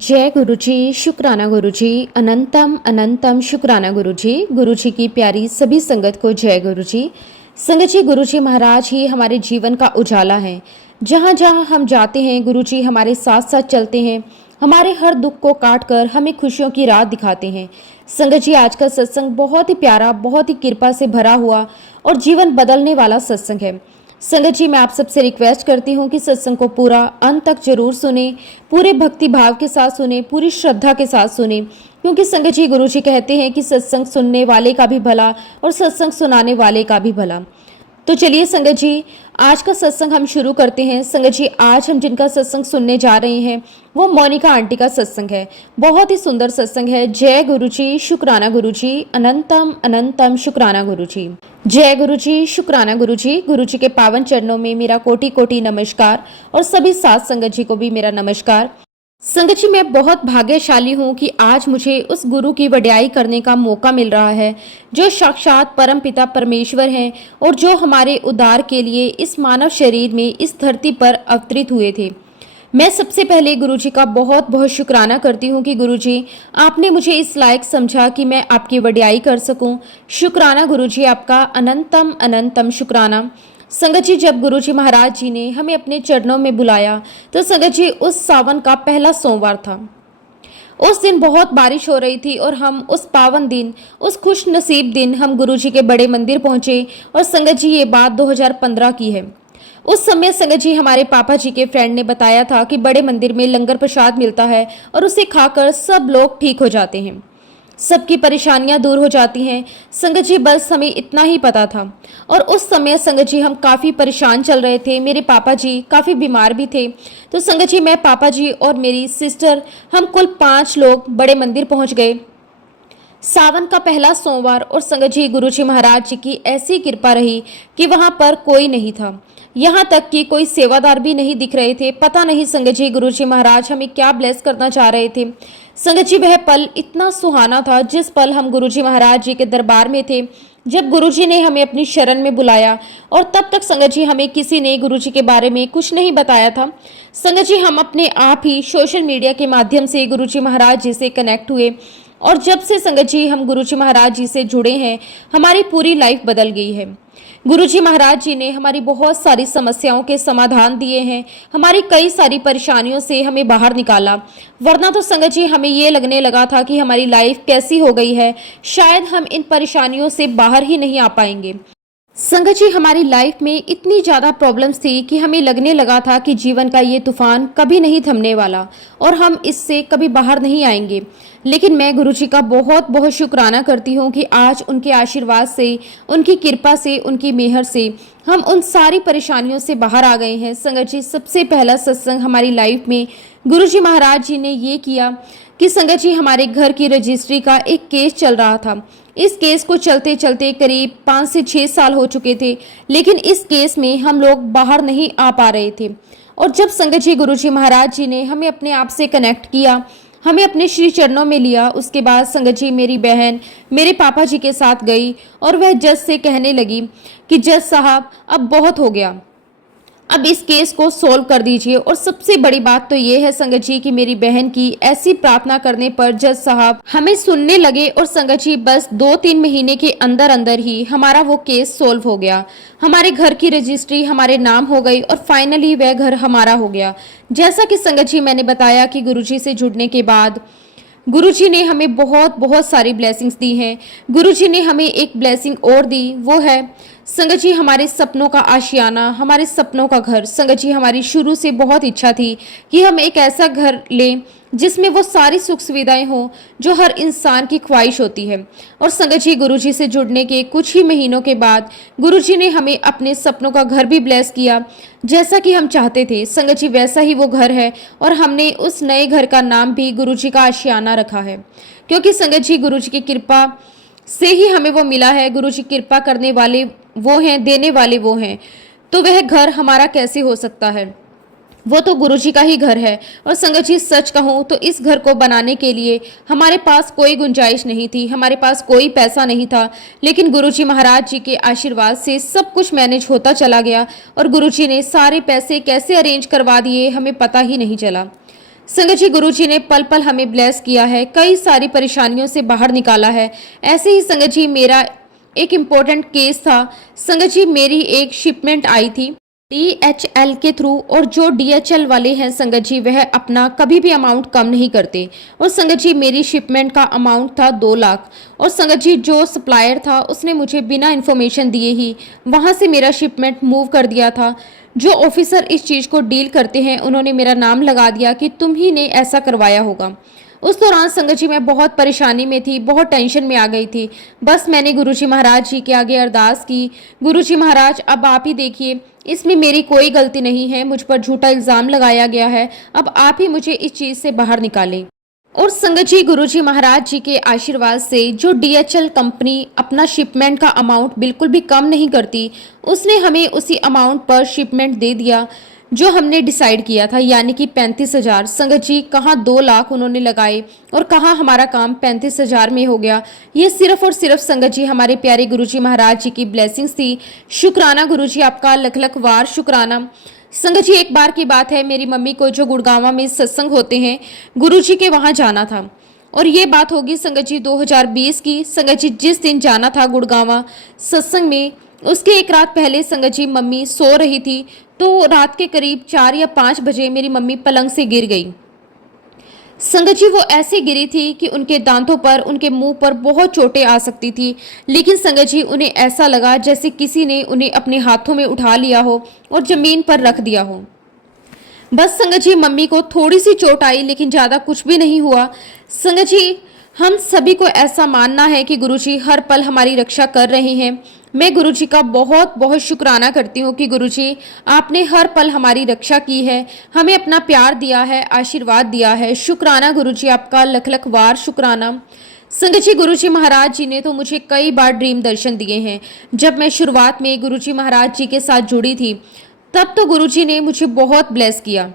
जय गुरु जी, शुक्राना गुरु जी, अनंतम अनंतम शुक्राना गुरु जी। गुरु जी की प्यारी सभी संगत को जय गुरु जी। संगत जी, गुरु जी महाराज ही हमारे जीवन का उजाला है। जहाँ जहाँ हम जाते हैं गुरु जी हमारे साथ साथ चलते हैं, हमारे हर दुख को काट कर हमें खुशियों की राह दिखाते हैं। संगत जी, आज का सत्संग बहुत ही प्यारा, बहुत ही कृपा से भरा हुआ और जीवन बदलने वाला सत्संग है। संगत जी, मैं आप सबसे रिक्वेस्ट करती हूँ कि सत्संग को पूरा अंत तक जरूर सुने, पूरे भक्ति भाव के साथ सुने, पूरी श्रद्धा के साथ सुने, क्योंकि संगत जी गुरु जी कहते हैं कि सत्संग सुनने वाले का भी भला और सत्संग सुनाने वाले का भी भला। तो चलिए संगत जी, आज का सत्संग हम शुरू करते हैं। संगत जी, आज हम जिनका सत्संग सुनने जा रहे हैं वो मोनिका आंटी का सत्संग है। बहुत ही सुंदर सत्संग है। जय गुरु जी, शुक्राना गुरु जी, अनंतम अनंतम शुक्राना गुरु जी। जय गुरु जी, शुक्राना गुरु जी। गुरु जी के पावन चरणों में मेरा कोटि कोटि नमस्कार और सभी साथ संगत जी को भी मेरा नमस्कार। संगत जी, मैं बहुत भाग्यशाली हूँ कि आज मुझे उस गुरु की वड्याई करने का मौका मिल रहा है जो साक्षात परम पिता परमेश्वर हैं और जो हमारे उद्धार के लिए इस मानव शरीर में इस धरती पर अवतरित हुए थे। मैं सबसे पहले गुरु जी का बहुत बहुत शुक्राना करती हूँ कि गुरु जी आपने मुझे इस लायक समझा कि मैं आपकी वड्याई कर सकूं। शुक्राना गुरु जी, आपका अनंतम अनंतम शुक्राना। संगत जी, जब गुरु जी महाराज जी ने हमें अपने चरणों में बुलाया तो संगत जी उस सावन का पहला सोमवार था। उस दिन बहुत बारिश हो रही थी और हम उस पावन दिन, उस खुश नसीब दिन हम गुरु जी के बड़े मंदिर पहुंचे। और संगत जी, ये बात 2015 की है। उस समय संगत जी हमारे पापा जी के फ्रेंड ने बताया था कि बड़े मंदिर में लंगर प्रसाद मिलता है और उसे खाकर सब लोग ठीक हो जाते हैं, सबकी परेशानियां दूर हो जाती हैं। संगत जी, बस हमें इतना ही पता था। और उस समय संगत जी हम काफ़ी परेशान चल रहे थे। मेरे पापा जी काफ़ी बीमार भी थे। तो संगत जी, मैं, पापा जी और मेरी सिस्टर, हम कुल 5 लोग बड़े मंदिर पहुंच गए सावन का पहला सोमवार। और संगत जी गुरु जी महाराज जी की ऐसी कृपा रही कि वहां पर कोई नहीं था, यहाँ तक कि कोई सेवादार भी नहीं दिख रहे थे। पता नहीं संगत जी गुरु जी महाराज हमें क्या ब्लेस करना चाह रहे थे। संगत जी, वह पल इतना सुहाना था जिस पल हम गुरु जी महाराज जी के दरबार में थे, जब गुरु जी ने हमें अपनी शरण में बुलाया। और तब तक संगत जी हमें किसी ने गुरु जी के बारे में कुछ नहीं बताया था। संगत जी, हम अपने आप ही सोशल मीडिया के माध्यम से गुरु जी महाराज जी से कनेक्ट हुए। और जब से संगत जी हम गुरु जी महाराज जी से जुड़े हैं, हमारी पूरी लाइफ बदल गई है। गुरु जी महाराज जी ने हमारी बहुत सारी समस्याओं के समाधान दिए हैं, हमारी कई सारी परेशानियों से हमें बाहर निकाला। वरना तो संगत जी हमें ये लगने लगा था कि हमारी लाइफ कैसी हो गई है, शायद हम इन परेशानियों से बाहर ही नहीं आ पाएंगे। संगत जी, हमारी लाइफ में इतनी ज़्यादा प्रॉब्लम्स थी कि हमें लगने लगा था कि जीवन का ये तूफान कभी नहीं थमने वाला और हम इससे कभी बाहर नहीं आएंगे। लेकिन मैं गुरु जी का बहुत बहुत शुक्राना करती हूँ कि आज उनके आशीर्वाद से, उनकी कृपा से, उनकी मेहर से हम उन सारी परेशानियों से बाहर आ गए हैं। संगत जी, सबसे पहला सत्संग हमारी लाइफ में गुरु जी महाराज जी ने ये किया कि संगत जी हमारे घर की रजिस्ट्री का एक केस चल रहा था। इस केस को चलते चलते करीब 5 से 6 साल हो चुके थे, लेकिन इस केस में हम लोग बाहर नहीं आ पा रहे थे। और जब संगत जी गुरु जी महाराज जी ने हमें अपने आप से कनेक्ट किया, हमें अपने श्री चरणों में लिया, उसके बाद संगत जी मेरी बहन मेरे पापा जी के साथ गई और वह जज से कहने लगी कि जज साहब अब बहुत हो गया, अब इस केस को सोल्व कर दीजिए। और सबसे बड़ी बात तो ये है संगत जी कि मेरी बहन की ऐसी प्रार्थना करने पर जज साहब हमें सुनने लगे और संगत जी बस 2-3 महीने के अंदर अंदर ही हमारा वो केस सोल्व हो गया। हमारे घर की रजिस्ट्री हमारे नाम हो गई और फाइनली वह घर हमारा हो गया। जैसा कि संगत जी मैंने बताया कि गुरु जी से जुड़ने के बाद गुरु जी ने हमें बहुत बहुत सारी ब्लेसिंग्स दी हैं। गुरु जी ने हमें एक ब्लेसिंग और दी, वो है संगत जी हमारे सपनों का आशियाना, हमारे सपनों का घर। संगत जी, हमारी शुरू से बहुत इच्छा थी कि हम एक ऐसा घर लें जिसमें वो सारी सुख सुविधाएं हों जो हर इंसान की ख्वाहिश होती है। और संगत जी गुरु जी से जुड़ने के कुछ ही महीनों के बाद गुरु जी ने हमें अपने सपनों का घर भी ब्लेस किया। जैसा कि हम चाहते थे संगत जी वैसा ही वो घर है और हमने उस नए घर का नाम भी गुरु जी का आशियाना रखा है, क्योंकि संगत जी गुरु जी की कृपा से ही हमें वो मिला है। गुरु जी कृपा करने वाले वो हैं, देने वाले वो हैं, तो वह घर हमारा कैसे हो सकता है? वो तो गुरु जी का ही घर है। और संगत जी सच कहूँ तो इस घर को बनाने के लिए हमारे पास कोई गुंजाइश नहीं थी, हमारे पास कोई पैसा नहीं था, लेकिन गुरु जी महाराज जी के आशीर्वाद से सब कुछ मैनेज होता चला गया और गुरु जी ने सारे पैसे कैसे अरेंज करवा दिए हमें पता ही नहीं चला। संगत जी, गुरुजी ने पल पल हमें ब्लेस किया है, कई सारी परेशानियों से बाहर निकाला है। ऐसे ही संगत जी मेरा एक इम्पोर्टेंट केस था। संगत जी, मेरी एक शिपमेंट आई थी DHL के थ्रू, और जो DHL वाले हैं संगत जी, वह अपना कभी भी अमाउंट कम नहीं करते। और संगत जी, मेरी शिपमेंट का अमाउंट था 2 लाख, और संगत जी जो सप्लायर था उसने मुझे बिना इन्फॉर्मेशन दिए ही वहाँ से मेरा शिपमेंट मूव कर दिया था। जो ऑफिसर इस चीज़ को डील करते हैं उन्होंने मेरा नाम लगा दिया कि तुम ही ने ऐसा करवाया होगा। उस दौरान संगत जी मैं बहुत परेशानी में थी, बहुत टेंशन में आ गई थी। बस मैंने गुरुजी महाराज जी के आगे अरदास की, गुरुजी महाराज अब आप ही देखिए, इसमें मेरी कोई गलती नहीं है, मुझ पर झूठा इल्ज़ाम लगाया गया है, अब आप ही मुझे इस चीज़ से बाहर निकालें। और संगत जी, गुरुजी महाराज जी के आशीर्वाद से जो DHL कंपनी अपना शिपमेंट का अमाउंट बिल्कुल भी कम नहीं करती, उसने हमें उसी अमाउंट पर शिपमेंट दे दिया जो हमने डिसाइड किया था, यानी कि 35,000। संगत जी, कहाँ 2 लाख उन्होंने लगाए और कहाँ हमारा काम 35,000 में हो गया। ये सिर्फ और सिर्फ संगत जी हमारे प्यारे गुरुजी महाराज जी की ब्लेसिंग्स थी। शुक्राना गुरुजी, आपका लख लख वार शुक्राना। संगत जी, एक बार की बात है, मेरी मम्मी को जो गुड़गांव में सत्संग होते हैं गुरुजी के वहाँ जाना था, और ये बात होगी संगत जी 2020 की। संगत जी, जिस दिन जाना था गुड़गांव सत्संग में, उसके एक रात पहले संगत जी मम्मी सो रही थी, तो रात के करीब 4 या 5 बजे मेरी मम्मी पलंग से गिर गई। संगत जी, वो ऐसे गिरी थी कि उनके दांतों पर, उनके मुंह पर बहुत चोटें आ सकती थी, लेकिन संगत जी उन्हें ऐसा लगा जैसे किसी ने उन्हें अपने हाथों में उठा लिया हो और जमीन पर रख दिया हो। बस संगत जी, मम्मी को थोड़ी सी चोट आई, लेकिन ज़्यादा कुछ भी नहीं हुआ। संगत जी, हम सभी को ऐसा मानना है कि गुरुजी हर पल हमारी रक्षा कर रहे हैं। मैं गुरुजी का बहुत बहुत शुक्राना करती हूँ कि गुरुजी आपने हर पल हमारी रक्षा की है, हमें अपना प्यार दिया है, आशीर्वाद दिया है। शुक्राना गुरुजी, आपका लख लख वार शुक्राना। संगत जी, गुरुजी महाराज जी ने तो मुझे कई बार ड्रीम दर्शन दिए हैं। जब मैं शुरुआत में गुरुजी महाराज जी के साथ जुड़ी थी, तब तो गुरुजी ने मुझे बहुत ब्लेस किया,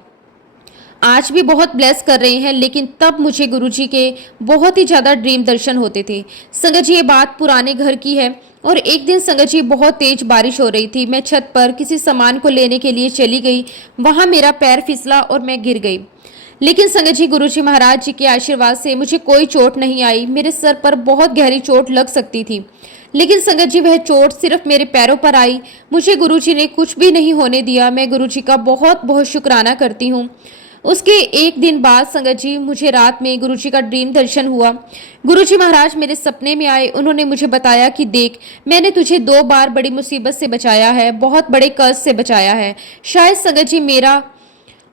आज भी बहुत ब्लेस कर रहे हैं, लेकिन तब मुझे गुरुजी के बहुत ही ज़्यादा ड्रीम दर्शन होते थे। संगत जी, ये बात पुराने घर की है, और एक दिन संगत जी बहुत तेज बारिश हो रही थी। मैं छत पर किसी सामान को लेने के लिए चली गई, वहाँ मेरा पैर फिसला और मैं गिर गई। लेकिन संगत जी, गुरुजी महाराज जी के आशीर्वाद से मुझे कोई चोट नहीं आई। मेरे सर पर बहुत गहरी चोट लग सकती थी, लेकिन संगत जी वह चोट सिर्फ मेरे पैरों पर आई, मुझे गुरुजी ने कुछ भी नहीं होने दिया। मैं गुरुजी का बहुत बहुत शुक्राना करती हूँ। उसके एक दिन बाद संगत जी मुझे रात में गुरुजी का ड्रीम दर्शन हुआ। गुरुजी महाराज मेरे सपने में आए, उन्होंने मुझे बताया कि देख, मैंने तुझे 2 बार बड़ी मुसीबत से बचाया है, बहुत बड़े कर्ज से बचाया है। शायद संगत जी मेरा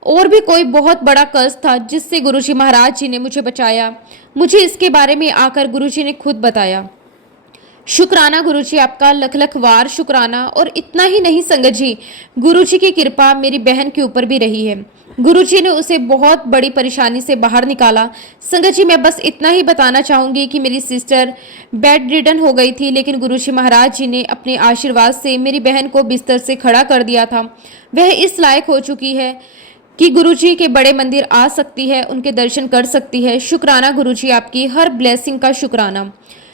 और भी कोई बहुत बड़ा कर्ज था जिससे गुरुजी महाराज जी ने मुझे बचाया। मुझे इसके बारे में आकर गुरुजी ने खुद बताया। शुक्राना गुरुजी, आपका लख लख वार शुक्राना। और इतना ही नहीं संगत जी, गुरुजी की कृपा मेरी बहन के ऊपर भी रही है। गुरुजी ने उसे बहुत बड़ी परेशानी से बाहर निकाला। संगत जी, मैं बस इतना ही बताना चाहूंगी कि मेरी सिस्टर बेड रिडन हो गई थी, लेकिन गुरुजी महाराज जी ने अपने आशीर्वाद से मेरी बहन को बिस्तर से खड़ा कर दिया था। वह इस लायक हो चुकी है कि गुरुजी के बड़े मंदिर आ सकती है, उनके दर्शन कर सकती है। शुक्राना गुरुजी, आपकी हर ब्लेसिंग का शुक्राना।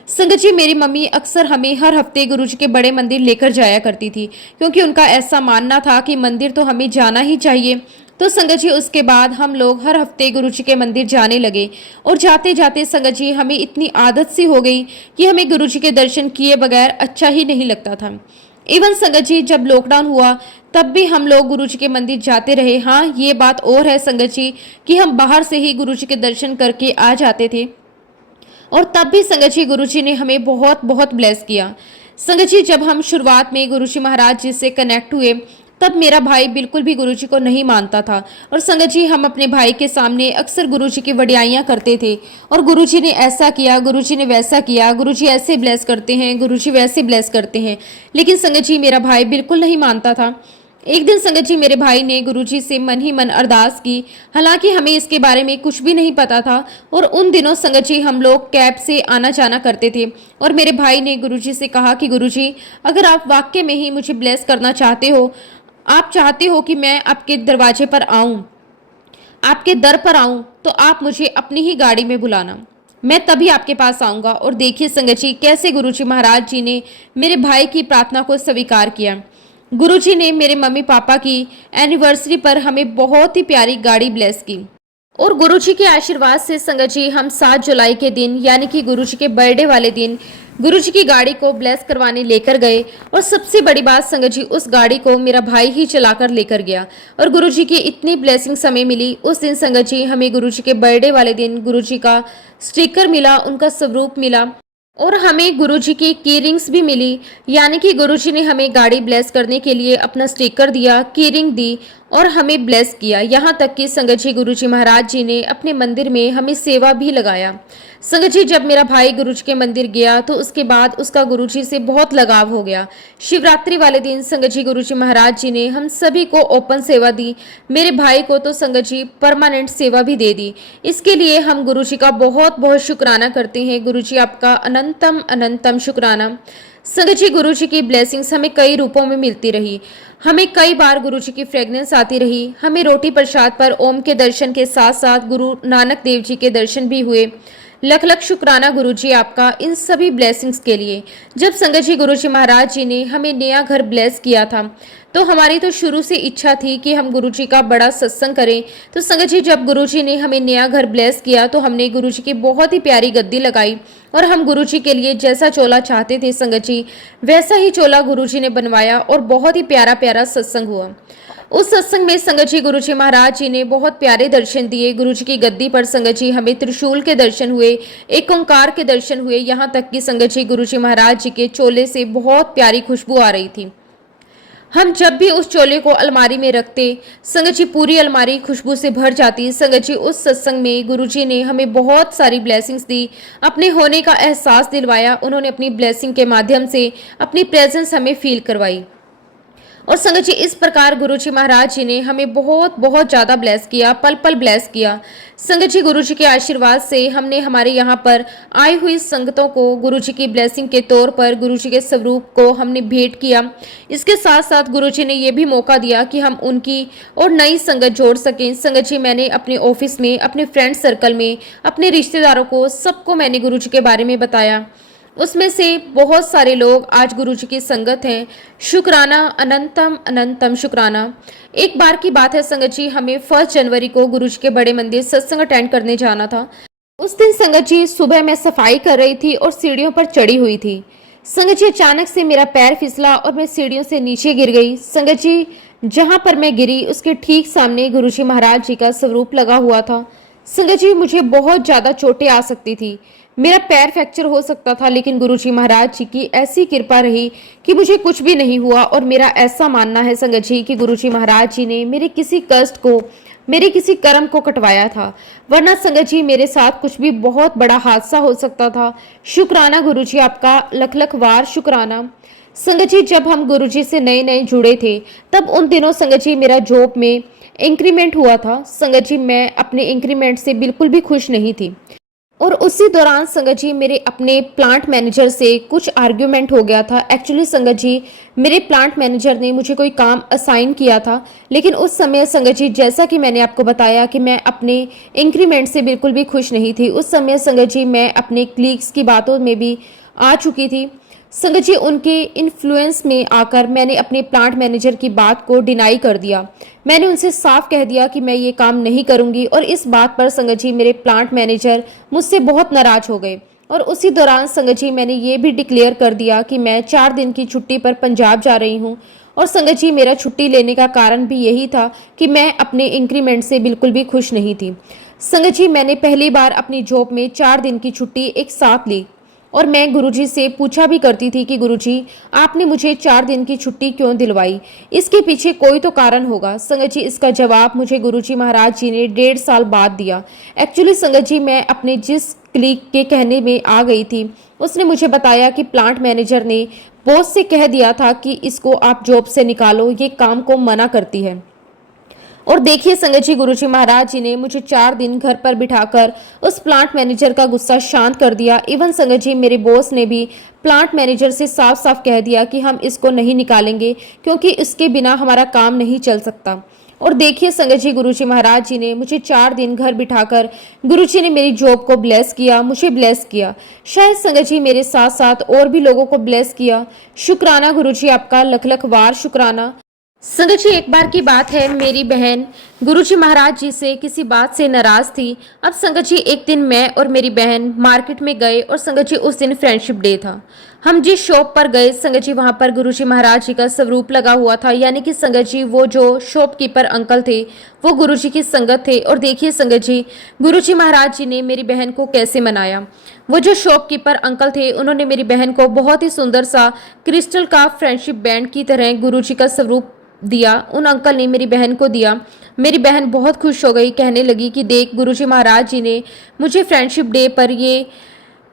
संगत जी, मेरी मम्मी अक्सर हमें हर हफ्ते गुरुजी के बड़े मंदिर लेकर जाया करती थी, क्योंकि उनका ऐसा मानना था कि मंदिर तो हमें जाना ही चाहिए। तो संगत जी, उसके बाद हम लोग हर हफ्ते गुरुजी के मंदिर जाने लगे, और जाते जाते संगत जी हमें इतनी आदत सी हो गई कि हमें गुरुजी के दर्शन किए बगैर अच्छा ही नहीं लगता था। इवन संगत जी, जब लॉकडाउन हुआ तब भी हम लोग गुरुजी के मंदिर जाते रहे। हाँ, ये बात और है संगत जी कि हम बाहर से ही गुरुजी के दर्शन करके आ जाते थे, और तब भी संगत जी गुरुजी ने हमें बहुत बहुत ब्लेस किया। संगत जी, जब हम शुरुआत में गुरुजी महाराज जी से कनेक्ट हुए, तब मेरा भाई बिल्कुल भी गुरुजी को नहीं मानता था, और संगत जी हम अपने भाई के सामने अक्सर गुरुजी की वडियाइयाँ करते थे, और गुरुजी ने ऐसा किया, गुरुजी ने वैसा किया, गुरुजी ऐसे ब्लेस करते हैं, गुरुजी वैसे ब्लेस करते हैं। लेकिन संगत जी मेरा भाई बिल्कुल नहीं मानता था। एक दिन संगत जी मेरे भाई ने गुरुजी से मन ही मन अरदास की, हालांकि हमें इसके बारे में कुछ भी नहीं पता था, और उन दिनों संगत जी हम लोग कैब से आना जाना करते थे। और मेरे भाई ने गुरुजी से कहा कि गुरुजी, अगर आप वाकई में ही मुझे ब्लेस करना चाहते हो, आप चाहते हो कि मैं आपके दरवाजे पर आऊं, आपके दर पर आऊं, तो आप मुझे अपनी ही गाड़ी में बुलाना, मैं तभी आपके पास आऊंगा। और देखिए संगत जी, कैसे गुरुजी महाराज जी ने मेरे भाई की प्रार्थना को स्वीकार किया। गुरुजी ने मेरे मम्मी पापा की एनिवर्सरी पर हमें बहुत ही प्यारी गाड़ी ब्लेस की, और गुरुजी के आशीर्वाद से संगत जी हम 7 जुलाई के दिन यानी कि गुरुजी के बर्थडे वाले दिन गुरुजी की गाड़ी को ब्लेस करवाने लेकर गए। और सबसे बड़ी बात संगत जी, उस गाड़ी को मेरा भाई ही चलाकर लेकर गया और गुरुजी की इतनी ब्लेसिंग हमें मिली। उस दिन संगत जी हमें गुरुजी के बर्थडे वाले दिन गुरुजी का स्टिकर मिला, उनका स्वरूप मिला और हमें गुरुजी की की रिंग्स भी मिली। यानी कि गुरुजी ने हमें गाड़ी ब्लेस करने के लिए अपना स्टिकर दिया, की रिंग दी और हमें ब्लेस किया। यहाँ तक कि संगत जी गुरुजी महाराज जी ने अपने मंदिर में हमें सेवा भी लगाया। संगत जी जब मेरा भाई गुरुजी के मंदिर गया तो उसके बाद उसका गुरुजी से बहुत लगाव हो गया। शिवरात्रि वाले दिन संगत जी गुरुजी महाराज जी ने हम सभी को ओपन सेवा दी, मेरे भाई को तो संगत जी परमानेंट सेवा भी दे दी। इसके लिए हम गुरुजी का बहुत बहुत शुक्राना करते हैं। गुरुजी आपका अनंतम अनंतम शुक्राना। संगत जी गुरुजी की ब्लेसिंग्स हमें कई रूपों में मिलती रही। हमें कई बार गुरुजी की फ्रेग्रेंस आती रही। हमें रोटी प्रसाद पर ओम के दर्शन के साथ साथ गुरु नानक देव जी के दर्शन भी हुए। लख लख शुक्राना गुरुजी आपका इन सभी ब्लेसिंग्स के लिए। जब संगत जी गुरुजी महाराज जी ने हमें नया घर ब्लेस किया था तो हमारी तो शुरू से इच्छा थी कि हम गुरुजी का बड़ा सत्संग करें। तो संगत जी जब गुरुजी ने हमें नया घर ब्लेस किया तो हमने गुरुजी की बहुत ही प्यारी गद्दी लगाई और हम गुरुजी के लिए जैसा चोला चाहते थे संगत जी वैसा ही चोला गुरुजी ने बनवाया और बहुत ही प्यारा प्यारा सत्संग हुआ। उस सत्संग में संगत जी गुरुजी महाराज जी ने बहुत प्यारे दर्शन दिए। गुरुजी की गद्दी पर संगत जी हमें त्रिशूल के दर्शन हुए, एक ओंकार के दर्शन हुए। यहाँ तक कि संगत जी गुरुजी महाराज जी के चोले से बहुत प्यारी खुशबू आ रही थी। हम जब भी उस चोले को अलमारी में रखते संगत जी पूरी अलमारी खुशबू से भर जाती। संगत जी उस सत्संग में गुरुजी ने हमें बहुत सारी ब्लेसिंग्स दी, अपने होने का एहसास दिलवाया। उन्होंने अपनी ब्लेसिंग के माध्यम से अपनी प्रेजेंस हमें फील करवाई। और संगत जी इस प्रकार गुरुजी महाराज जी ने हमें बहुत बहुत ज़्यादा ब्लेस किया, पल पल ब्लेस किया। संगत जी गुरुजी के आशीर्वाद से हमने हमारे यहाँ पर आई हुई संगतों को गुरुजी की ब्लेसिंग के तौर पर गुरुजी के स्वरूप को हमने भेंट किया। इसके साथ साथ गुरुजी ने यह भी मौका दिया कि हम उनकी और नई संगत जोड़ सकें। संगत जी मैंने अपने ऑफिस में, अपने फ्रेंड सर्कल में, अपने रिश्तेदारों को, सबको मैंने गुरुजी के बारे में बताया। उसमें से बहुत सारे लोग आज गुरुजी की संगत हैं। शुक्राना, अनंतम अनंतम शुक्राना। एक बार की बात है संगत जी, हमें 1 जनवरी को गुरुजी के बड़े मंदिर सत्संग अटेंड करने जाना था। उस दिन संगत जी सुबह मैं सफाई कर रही थी और सीढ़ियों पर चढ़ी हुई थी। संगत जी अचानक से मेरा पैर फिसला और मैं सीढ़ियों से नीचे गिर गई। संगत जी जहाँ पर मैं गिरी उसके ठीक सामने गुरुजी महाराज जी का स्वरूप लगा हुआ था। संगत जी मुझे बहुत ज़्यादा चोटें आ सकती थी, मेरा पैर फ्रैक्चर हो सकता था, लेकिन गुरुजी महाराज जी की ऐसी कृपा रही कि मुझे कुछ भी नहीं हुआ। और मेरा ऐसा मानना है संगत जी कि गुरुजी महाराज जी ने मेरे किसी कष्ट को, मेरे किसी कर्म को कटवाया था, वरना संगत जी मेरे साथ कुछ भी बहुत बड़ा हादसा हो सकता था। शुक्राना गुरुजी आपका, लख लख वार शुक्राना। संगत जी जब हम गुरुजी से नए नए जुड़े थे तब उन दिनों संगत जी मेरा जॉब में इंक्रीमेंट हुआ था। संगत जी मैं अपने इंक्रीमेंट से बिल्कुल भी खुश नहीं थी और उसी दौरान संगत जी मेरे अपने प्लांट मैनेजर से कुछ आर्ग्यूमेंट हो गया था। एक्चुअली संगत जी मेरे प्लांट मैनेजर ने मुझे कोई काम असाइन किया था, लेकिन उस समय संगत जी जैसा कि मैंने आपको बताया कि मैं अपने इंक्रीमेंट से बिल्कुल भी खुश नहीं थी। उस समय संगत जी मैं अपने क्लीग्स की बातों में भी आ चुकी थी। संगत जी उनके इन्फ्लुएंस में आकर मैंने अपने प्लांट मैनेजर की बात को डिनाई कर दिया। मैंने उनसे साफ कह दिया कि मैं ये काम नहीं करूंगी और इस बात पर संगत जी मेरे प्लांट मैनेजर मुझसे बहुत नाराज हो गए। और उसी दौरान संगत जी मैंने ये भी डिक्लेयर कर दिया कि मैं 4 दिन की छुट्टी पर पंजाब जा रही हूँ। और संगत जी मेरा छुट्टी लेने का कारण भी यही था कि मैं अपने इंक्रीमेंट से बिल्कुल भी खुश नहीं थी। संगत जी मैंने पहली बार अपनी जॉब में 4 दिन की छुट्टी एक साथ ली और मैं गुरुजी से पूछा भी करती थी कि गुरुजी आपने मुझे 4 दिन की छुट्टी क्यों दिलवाई, इसके पीछे कोई तो कारण होगा। संगत जी इसका जवाब मुझे गुरुजी महाराज जी ने 1.5 साल बाद दिया। एक्चुअली संगत जी मैं अपने जिस क्लिक के कहने में आ गई थी उसने मुझे बताया कि प्लांट मैनेजर ने बॉस से कह दिया था कि इसको आप जॉब से निकालो, ये काम को मना करती है। और देखिए संगत जी गुरुजी महाराज जी ने मुझे 4 दिन घर पर बिठाकर उस प्लांट मैनेजर का गुस्सा शांत कर दिया। इवन संगत जी मेरे बॉस ने भी प्लांट मैनेजर से साफ साफ कह दिया कि हम इसको नहीं निकालेंगे क्योंकि इसके बिना हमारा काम नहीं चल सकता। और देखिए संगत जी गुरुजी महाराज जी ने मुझे 4 दिन घर बिठाकर गुरुजी ने मेरी जॉब को ब्लेस किया, मुझे ब्लेस किया। शायद संगत जी मेरे साथ साथ और भी लोगों को ब्लेस किया। शुक्राना गुरुजी आपका, लख लख वार शुक्राना। संगत जी, एक बार की बात है, मेरी बहन गुरुजी महाराज जी से किसी बात से नाराज थी। अब संगत जी, एक दिन मैं और मेरी बहन मार्केट में गए और संगत जी उस दिन फ्रेंडशिप डे था। हम जिस शॉप पर गए संगत जी, वहां पर गुरुजी महाराज जी का स्वरूप लगा हुआ था, यानी कि संगत जी वो जो शॉपकीपर अंकल थे वो गुरुजी की संगत थे। और देखिए संगत जी, गुरुजी महाराज जी ने मेरी बहन को कैसे मनाया। वो जो शॉपकीपर अंकल थे उन्होंने मेरी बहन को बहुत ही सुंदर सा क्रिस्टल का फ्रेंडशिप बैंड की तरह गुरुजी का स्वरूप दिया। उन अंकल ने मेरी बहन को दिया। मेरी बहन बहुत खुश हो गई, कहने लगी कि देख, गुरुजी महाराज जी ने मुझे फ्रेंडशिप डे पर ये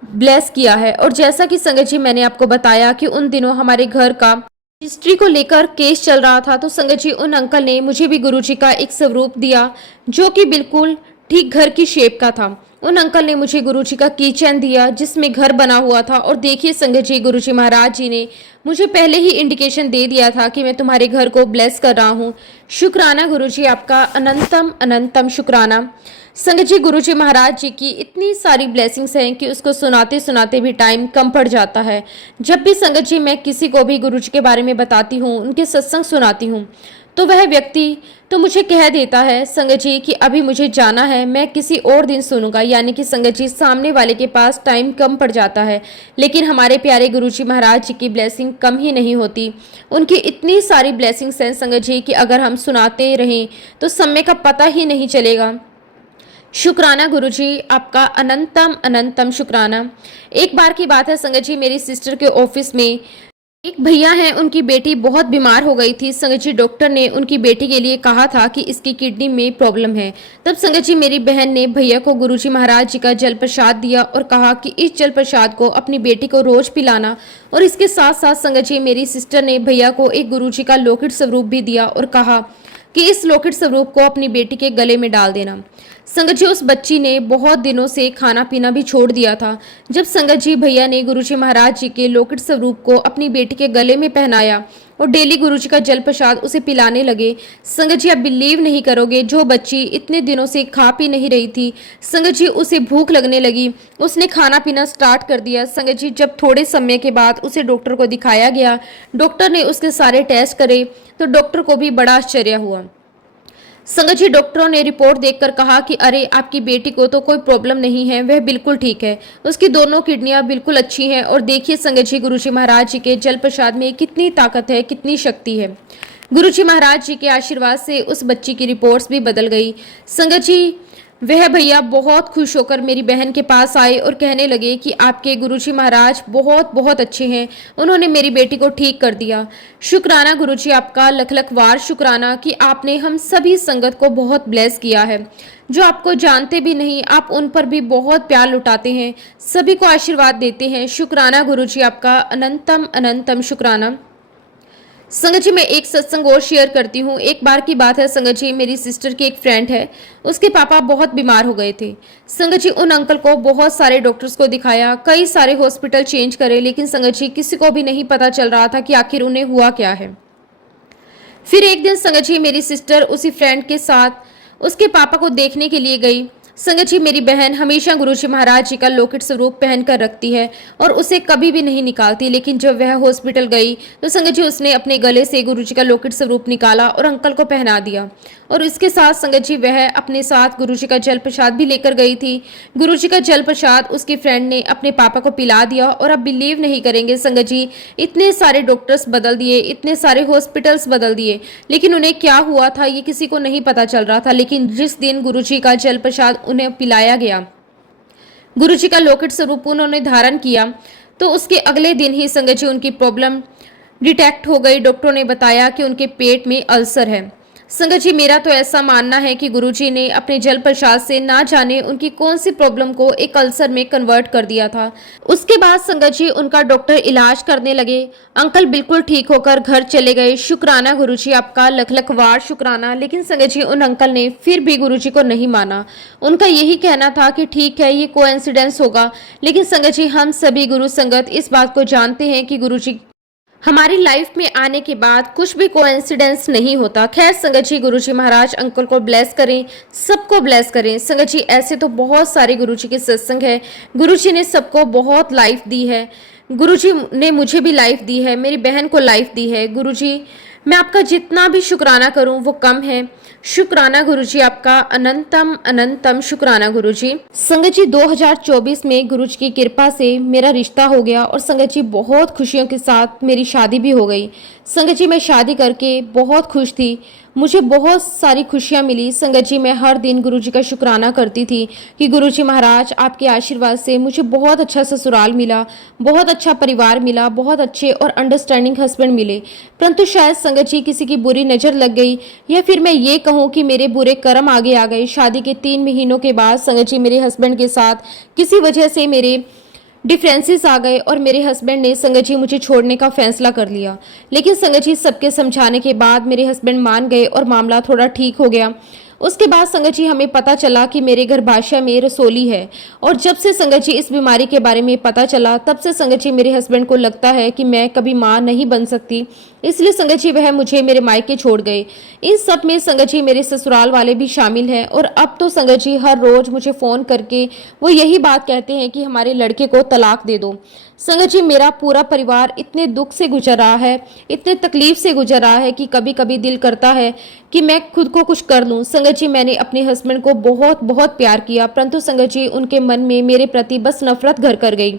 ब्लेस किया है। और जैसा कि संगत जी मैंने आपको बताया कि उन दिनों हमारे घर का रजिस्ट्री को लेकर केस चल रहा था, तो संगत जी उन अंकल ने मुझे भी गुरुजी का एक स्वरूप दिया जो कि बिल्कुल ठीक घर की शेप का था। उन अंकल ने मुझे गुरुजी का की चेन दिया जिसमें घर बना हुआ था। और देखिए संगत जी, गुरुजी महाराज जी ने मुझे पहले ही इंडिकेशन दे दिया था कि मैं तुम्हारे घर को ब्लेस कर रहा हूँ। शुक्राना गुरुजी, आपका अनंतम अनंतम शुक्राना। संगत जी, गुरुजी महाराज जी की इतनी सारी ब्लेसिंग्स हैं कि उसको सुनाते सुनाते भी टाइम कम पड़ जाता है। जब भी संगत जी मैं किसी को भी गुरुजी के बारे में बताती हूँ, उनके सत्संग सुनाती हूँ, तो वह व्यक्ति तो मुझे कह देता है संगत जी कि अभी मुझे जाना है, मैं किसी और दिन सुनूंगा। यानी कि संगत जी, सामने वाले के पास टाइम कम पड़ जाता है। लेकिन हमारे प्यारे गुरुजी महाराज जी की ब्लेसिंग कम ही नहीं होती। उनकी इतनी सारी ब्लेसिंग्स हैं संगत जी कि अगर हम सुनाते रहें तो समय का पता ही नहीं चलेगा। शुक्राना गुरुजी, आपका अनंतम अनंतम शुक्राना। एक बार की बात है संगत जी, मेरी सिस्टर के ऑफिस में एक भैया हैं, उनकी बेटी बहुत बीमार हो गई थी। संगत जी, डॉक्टर ने उनकी बेटी के लिए कहा था कि इसकी किडनी में प्रॉब्लम है। तब संगत जी मेरी बहन ने भैया को गुरुजी महाराज जी का जल प्रसाद दिया और कहा कि इस जल प्रसाद को अपनी बेटी को रोज पिलाना। और इसके साथ साथ संगत जी मेरी सिस्टर ने भैया को एक गुरुजी का लॉकेट स्वरूप भी दिया और कहा कि इस लॉकेट स्वरूप को अपनी बेटी के गले में डाल देना। संगत जी, उस बच्ची ने बहुत दिनों से खाना पीना भी छोड़ दिया था। जब संगत जी भैया ने गुरुजी महाराज जी के लॉकेट स्वरूप को अपनी बेटी के गले में पहनाया और डेली गुरुजी का जल प्रसाद उसे पिलाने लगे, संगत जी आप बिलीव नहीं करोगे, जो बच्ची इतने दिनों से खा पी नहीं रही थी, संगत जी उसे भूख लगने लगी, उसने खाना पीना स्टार्ट कर दिया। संगत जी, जब थोड़े समय के बाद उसे डॉक्टर को दिखाया गया, डॉक्टर ने उसके सारे टेस्ट करे, तो डॉक्टर को भी बड़ा आश्चर्य हुआ। संगत जी, डॉक्टरों ने रिपोर्ट देखकर कहा कि अरे, आपकी बेटी को तो कोई प्रॉब्लम नहीं है, वह बिल्कुल ठीक है, उसकी दोनों किडनियां बिल्कुल अच्छी हैं। और देखिए संगत जी, गुरुजी महाराज जी के जल प्रसाद में कितनी ताकत है, कितनी शक्ति है। गुरुजी महाराज जी के आशीर्वाद से उस बच्ची की रिपोर्ट्स भी बदल गई। संगत जी, वह भैया बहुत खुश होकर मेरी बहन के पास आए और कहने लगे कि आपके गुरुजी महाराज बहुत बहुत अच्छे हैं, उन्होंने मेरी बेटी को ठीक कर दिया। शुक्राना गुरुजी, आपका लख लख वार शुक्राना कि आपने हम सभी संगत को बहुत ब्लेस किया है। जो आपको जानते भी नहीं, आप उन पर भी बहुत प्यार लुटाते हैं, सभी को आशीर्वाद देते हैं। शुक्राना गुरुजी, आपका अनंतम अनंतम शुक्राना। संगत जी, मैं एक सत्संग और शेयर करती हूँ। एक बार की बात है संगत जी, मेरी सिस्टर की एक फ्रेंड है, उसके पापा बहुत बीमार हो गए थे। संगत जी, उन अंकल को बहुत सारे डॉक्टर्स को दिखाया, कई सारे हॉस्पिटल चेंज करे, लेकिन संगत जी किसी को भी नहीं पता चल रहा था कि आखिर उन्हें हुआ क्या है। फिर एक दिन संगत जी मेरी सिस्टर उसी फ्रेंड के साथ उसके पापा को देखने के लिए गई। संगत जी, मेरी बहन हमेशा गुरुजी महाराज जी का लॉकेट स्वरूप पहन कर रखती है और उसे कभी भी नहीं निकालती, लेकिन जब वह हॉस्पिटल गई तो संगत जी उसने अपने गले से गुरुजी का लॉकेट स्वरूप निकाला और अंकल को पहना दिया। और इसके साथ संगत जी वह अपने साथ गुरुजी का जल प्रसाद भी लेकर गई थी। गुरुजी का जल प्रसाद उसकी फ्रेंड ने अपने पापा को पिला दिया। और आप बिलीव नहीं करेंगे संगत जी, इतने सारे डॉक्टर्स बदल दिए, इतने सारे हॉस्पिटल्स बदल दिए, लेकिन उन्हें क्या हुआ था ये किसी को नहीं पता चल रहा था। लेकिन जिस दिन गुरुजी का जल प्रसाद उन्हें पिलाया गया, गुरुजी का लॉकेट स्वरूप उन्होंने धारण किया, तो उसके अगले दिन ही संगत जी उनकी प्रॉब्लम डिटेक्ट हो गई। डॉक्टरों ने बताया कि उनके पेट में अल्सर है। संगत जी, मेरा तो ऐसा मानना है कि गुरुजी ने अपने जल प्रसाद से ना जाने उनकी कौन सी प्रॉब्लम को एक अल्सर में कन्वर्ट कर दिया था। उसके बाद संगत जी उनका डॉक्टर इलाज करने लगे, अंकल बिल्कुल ठीक होकर घर चले गए। शुक्राना गुरुजी, आपका लख लख वार शुक्राना। लेकिन संगत जी उन अंकल ने फिर भी गुरुजी को नहीं माना। उनका यही कहना था कि ठीक है, ये कोइंसिडेंस होगा। लेकिन संगत जी, हम सभी गुरु संगत इस बात को जानते हैं कि गुरुजी हमारी लाइफ में आने के बाद कुछ भी कोइंसिडेंस नहीं होता। खैर संगत जी, गुरुजी महाराज अंकल को ब्लेस करें, सबको ब्लेस करें। संगत जी, ऐसे तो बहुत सारे गुरुजी के सत्संग है, गुरुजी ने सबको बहुत लाइफ दी है। गुरुजी ने मुझे भी लाइफ दी है, मेरी बहन को लाइफ दी है। गुरुजी मैं आपका जितना भी शुक्राना करूं वो कम है। शुक्राना गुरुजी, आपका अनंतम अनंतम शुक्राना गुरुजी। संगत जी 2024 में गुरुजी की कृपा से मेरा रिश्ता हो गया और संगत जी बहुत खुशियों के साथ मेरी शादी भी हो गई। संगत जी मैं शादी करके बहुत खुश थी, मुझे बहुत सारी खुशियां मिली। संगत जी मैं हर दिन गुरुजी का शुक्राना करती थी कि गुरुजी महाराज आपके आशीर्वाद से मुझे बहुत अच्छा ससुराल मिला, बहुत अच्छा परिवार मिला, बहुत अच्छे और अंडरस्टैंडिंग हस्बैंड मिले। परंतु शायद संगत जी किसी की बुरी नज़र लग गई, या फिर मैं ये कहूँ कि मेरे बुरे कर्म आगे आ गए। शादी के 3 महीनों के बाद संगत जी मेरे हस्बैंड के साथ किसी वजह से मेरे डिफरेंसेस आ गए और मेरे हस्बैंड ने संगत जी मुझे छोड़ने का फैसला कर लिया। लेकिन संगत जी सबके समझाने के बाद मेरे हस्बैंड मान गए और मामला थोड़ा ठीक हो गया। उसके बाद संगत जी हमें पता चला कि मेरे गर्भाशय में रसोली है, और जब से संगत जी इस बीमारी के बारे में पता चला तब से संगत जी मेरे हस्बैंड को लगता है कि मैं कभी माँ नहीं बन सकती, इसलिए संगत जी वह मुझे मेरे मायके छोड़ गए। इन सब में संगत जी मेरे ससुराल वाले भी शामिल हैं, और अब तो संगत जी हर रोज मुझे फ़ोन करके वो यही बात कहते हैं कि हमारे लड़के को तलाक दे दो। संगत जी मेरा पूरा परिवार इतने दुख से गुजर रहा है, इतने तकलीफ से गुजर रहा है कि कभी कभी दिल करता है कि मैं खुद को कुछ कर लूं। संगत जी मैंने अपने हस्बैंड को बहुत बहुत प्यार किया, परंतु संगत जी उनके मन में मेरे प्रति बस नफरत घर कर गई।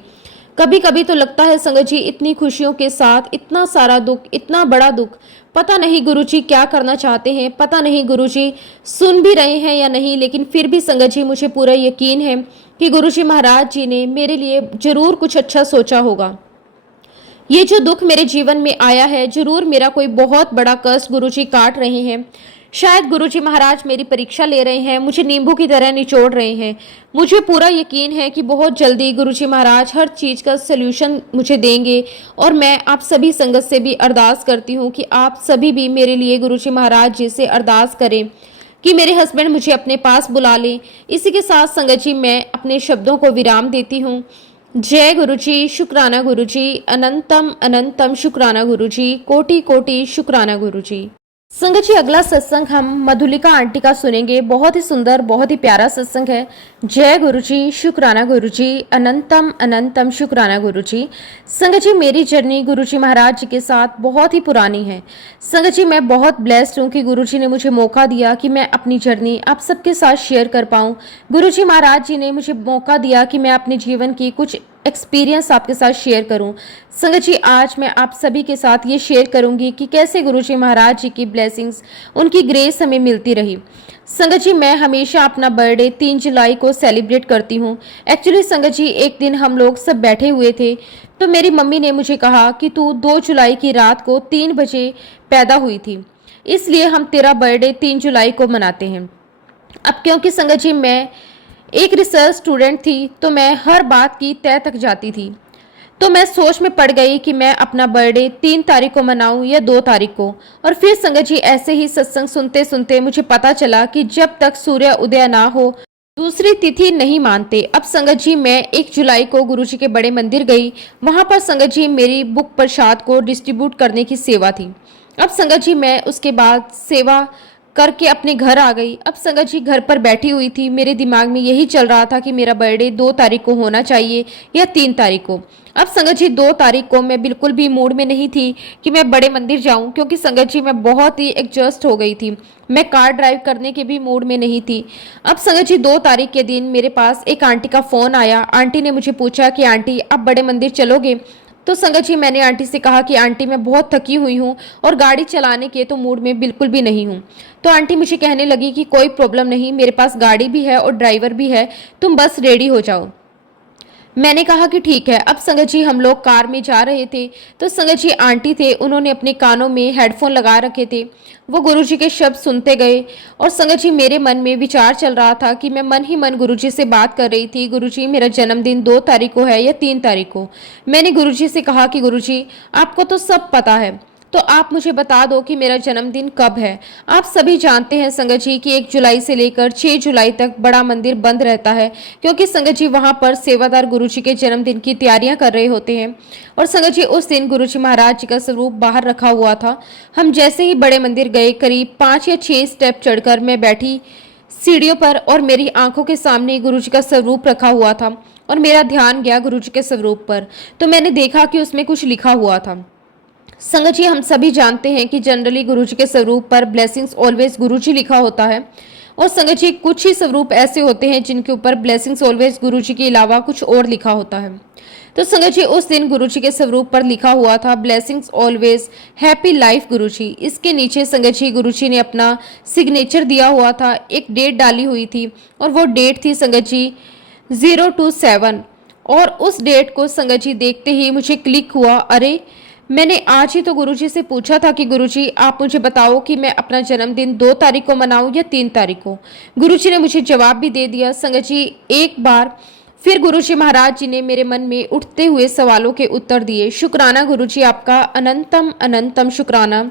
कभी कभी तो लगता है संगत जी इतनी खुशियों के साथ इतना सारा दुख, इतना बड़ा दुख, पता नहीं गुरुजी क्या करना चाहते हैं, पता नहीं गुरुजी सुन भी रहे हैं या नहीं। लेकिन फिर भी संगत जी मुझे पूरा यकीन है कि गुरुजी महाराज जी ने मेरे लिए जरूर कुछ अच्छा सोचा होगा। ये जो दुख मेरे जीवन में आया है, जरूर मेरा कोई बहुत बड़ा कष्ट गुरुजी काट रहे हैं। शायद गुरुजी महाराज मेरी परीक्षा ले रहे हैं, मुझे नींबू की तरह निचोड़ रहे हैं। मुझे पूरा यकीन है कि बहुत जल्दी गुरुजी महाराज हर चीज़ का सल्यूशन मुझे देंगे। और मैं आप सभी संगत से भी अरदास करती हूँ कि आप सभी भी मेरे लिए गुरुजी महाराज जी से अरदास करें कि मेरे हस्बैंड मुझे अपने पास बुला लें। इसी के साथ संगत जी मैं अपने शब्दों को विराम देती हूँ। जय गुरुजी, शुक्राना गुरुजी, अनंतम अनंतम शुक्राना गुरुजी, कोटि कोटि शुक्राना गुरुजी। संगत जी अगला सत्संग हम मधुलिका आंटी का सुनेंगे। बहुत ही सुंदर, बहुत ही प्यारा सत्संग है। जय गुरुजी, शुक्राना गुरुजी, अनंतम अनंतम शुक्राना गुरुजी। संगत जी मेरी जर्नी गुरुजी महाराज जी के साथ बहुत ही पुरानी है। संगत जी मैं बहुत ब्लेस्ड हूँ कि गुरुजी ने मुझे मौका दिया कि मैं अपनी जर्नी आप सबके साथ शेयर कर पाऊँ। गुरुजी महाराज जी ने मुझे मौका दिया कि मैं अपने जीवन की कुछ एक्सपीरियंस आपके साथ शेयर करूं। संगत जी आज मैं आप सभी के साथ ये शेयर करूंगी कि कैसे गुरुजी महाराज जी की ब्लेसिंग्स, उनकी ग्रेस हमें मिलती रही। संगत जी मैं हमेशा अपना बर्थडे 3 जुलाई को सेलिब्रेट करती हूँ। एक्चुअली संगत जी एक दिन हम लोग सब बैठे हुए थे तो मेरी मम्मी ने मुझे कहा कि तू 2 जुलाई की रात को 3 बजे पैदा हुई थी, इसलिए हम तेरा बर्थडे 3 जुलाई को मनाते हैं। अब क्योंकि संगत जी मैं एक रिसर्च स्टूडेंट थी तो मैं हर बात की तय तक जाती थी, तो मैं सोच में पड़ गई कि मैं अपना बर्थडे 3 तारीख को मनाऊं या 2 तारीख को। और फिर संगत जी ऐसे ही सत्संग सुनते सुनते मुझे पता चला कि जब तक सूर्य उदय ना हो दूसरी तिथि नहीं मानते। अब संगत जी मैं 1 जुलाई को गुरुजी के बड़े मंदिर गई, वहां पर संगत जी मेरी बुक प्रसाद को डिस्ट्रीब्यूट करने की सेवा थी। अब संगत जी मैं उसके बाद सेवा करके अपने घर आ गई। अब संगत जी घर पर बैठी हुई थी, मेरे दिमाग में यही चल रहा था कि मेरा बर्थडे 2 तारीख को होना चाहिए या 3 तारीख को। अब संगत जी 2 तारीख को मैं बिल्कुल भी मूड में नहीं थी कि मैं बड़े मंदिर जाऊं, क्योंकि संगत जी मैं बहुत ही एडजस्ट हो गई थी, मैं कार ड्राइव करने के भी मूड में नहीं थी। अब संगत जी 2 तारीख के दिन मेरे पास एक आंटी का फ़ोन आया। आंटी ने मुझे पूछा कि आंटी आप बड़े मंदिर चलोगे? तो संगत जी मैंने आंटी से कहा कि आंटी मैं बहुत थकी हुई हूँ और गाड़ी चलाने के तो मूड में बिल्कुल भी नहीं हूँ। तो आंटी मुझे कहने लगी कि कोई प्रॉब्लम नहीं, मेरे पास गाड़ी भी है और ड्राइवर भी है, तुम बस रेडी हो जाओ। मैंने कहा कि ठीक है। अब संगत जी हम लोग कार में जा रहे थे तो संगत जी आंटी थे, उन्होंने अपने कानों में हेडफोन लगा रखे थे, वो गुरुजी के शब्द सुनते गए। और संगत जी मेरे मन में विचार चल रहा था कि मैं मन ही मन गुरुजी से बात कर रही थी, गुरुजी मेरा जन्मदिन 2 तारीख को है या 3 तारीख को। मैंने गुरुजी से कहा कि गुरुजी आपको तो सब पता है, तो आप मुझे बता दो कि मेरा जन्मदिन कब है। आप सभी जानते हैं संगत जी कि 1 जुलाई से लेकर 6 जुलाई तक बड़ा मंदिर बंद रहता है, क्योंकि संगत जी वहां पर सेवादार गुरुजी के जन्मदिन की तैयारियां कर रहे होते हैं। और संगत जी उस दिन गुरुजी महाराज जी का स्वरूप बाहर रखा हुआ था। हम जैसे ही बड़े मंदिर गए, करीब 5 या 6 स्टेप चढ़कर मैं बैठी सीढ़ियों पर और मेरी आंखों के सामने गुरुजी का स्वरूप रखा हुआ था और मेरा ध्यान गया गुरुजी के स्वरूप पर। तो मैंने देखा कि उसमें कुछ लिखा हुआ था। संगत जी, हम सभी जानते हैं कि जनरली गुरुजी के स्वरूप पर ब्लेसिंग्स ऑलवेज गुरुजी लिखा होता है। और संगत जी, कुछ ही स्वरूप ऐसे होते हैं जिनके ऊपर ब्लेसिंग्स ऑलवेज गुरुजी के अलावा कुछ और लिखा होता है। तो संगत जी, उस दिन गुरुजी के स्वरूप पर लिखा हुआ था ब्लेसिंग्स ऑलवेज हैप्पी लाइफ गुरुजी। इसके नीचे संगत जी गुरुजी ने अपना सिग्नेचर दिया हुआ था, एक डेट डाली हुई थी और वो डेट थी संगत जी 027। और उस डेट को संगत जी देखते ही मुझे क्लिक हुआ, अरे मैंने आज ही तो गुरुजी से पूछा था कि गुरुजी आप मुझे बताओ कि मैं अपना जन्मदिन 2 तारीख को मनाऊं या 3 तारीख को। गुरुजी ने मुझे जवाब भी दे दिया। संगत जी, एक बार फिर गुरुजी महाराज जी ने मेरे मन में उठते हुए सवालों के उत्तर दिए। शुक्राना गुरुजी, आपका अनंतम अनंतम शुक्राना।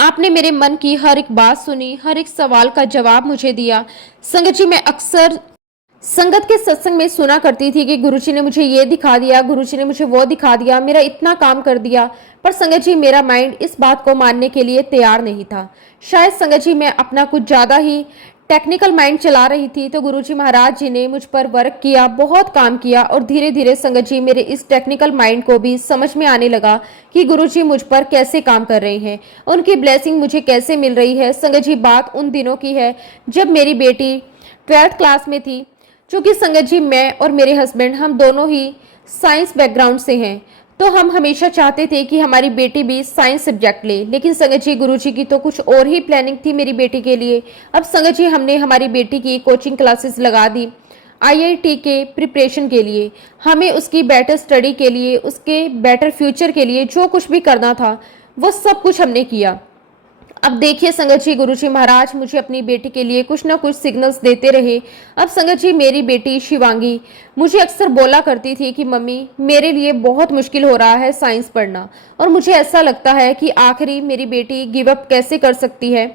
आपने मेरे मन की हर एक बात सुनी, हर एक सवाल का जवाब मुझे दिया। संगत जी, मैं अक्सर संगत के सत्संग में सुना करती थी कि गुरुजी ने मुझे ये दिखा दिया, गुरुजी ने मुझे वो दिखा दिया, मेरा इतना काम कर दिया। पर संगत जी, मेरा माइंड इस बात को मानने के लिए तैयार नहीं था। शायद संगत जी मैं अपना कुछ ज़्यादा ही टेक्निकल माइंड चला रही थी। तो गुरुजी महाराज जी ने मुझ पर वर्क किया, बहुत काम किया और धीरे धीरे संगत जी मेरे इस टेक्निकल माइंड को भी समझ में आने लगा कि गुरुजी मुझ पर कैसे काम कर रहे हैं, उनकी ब्लेसिंग मुझे कैसे मिल रही है। संगत जी, बात उन दिनों की है जब मेरी बेटी 12th क्लास में थी। क्योंकि संगत जी मैं और मेरे हस्बैंड हम दोनों ही साइंस बैकग्राउंड से हैं, तो हम हमेशा चाहते थे कि हमारी बेटी भी साइंस सब्जेक्ट ले। लेकिन संगत जी गुरुजी की तो कुछ और ही प्लानिंग थी मेरी बेटी के लिए। अब संगत जी हमने हमारी बेटी की कोचिंग क्लासेस लगा दी IIT के प्रिपरेशन के लिए। हमें उसकी बेटर स्टडी के लिए, उसके बेटर फ्यूचर के लिए जो कुछ भी करना था वो सब कुछ हमने किया। अब देखिए संगत जी, गुरुजी महाराज मुझे अपनी बेटी के लिए कुछ ना कुछ सिग्नल्स देते रहे। अब संगत जी मेरी बेटी शिवांगी मुझे अक्सर बोला करती थी कि मम्मी मेरे लिए बहुत मुश्किल हो रहा है साइंस पढ़ना, और मुझे ऐसा लगता है कि आखिरी मेरी बेटी गिव अप कैसे कर सकती है।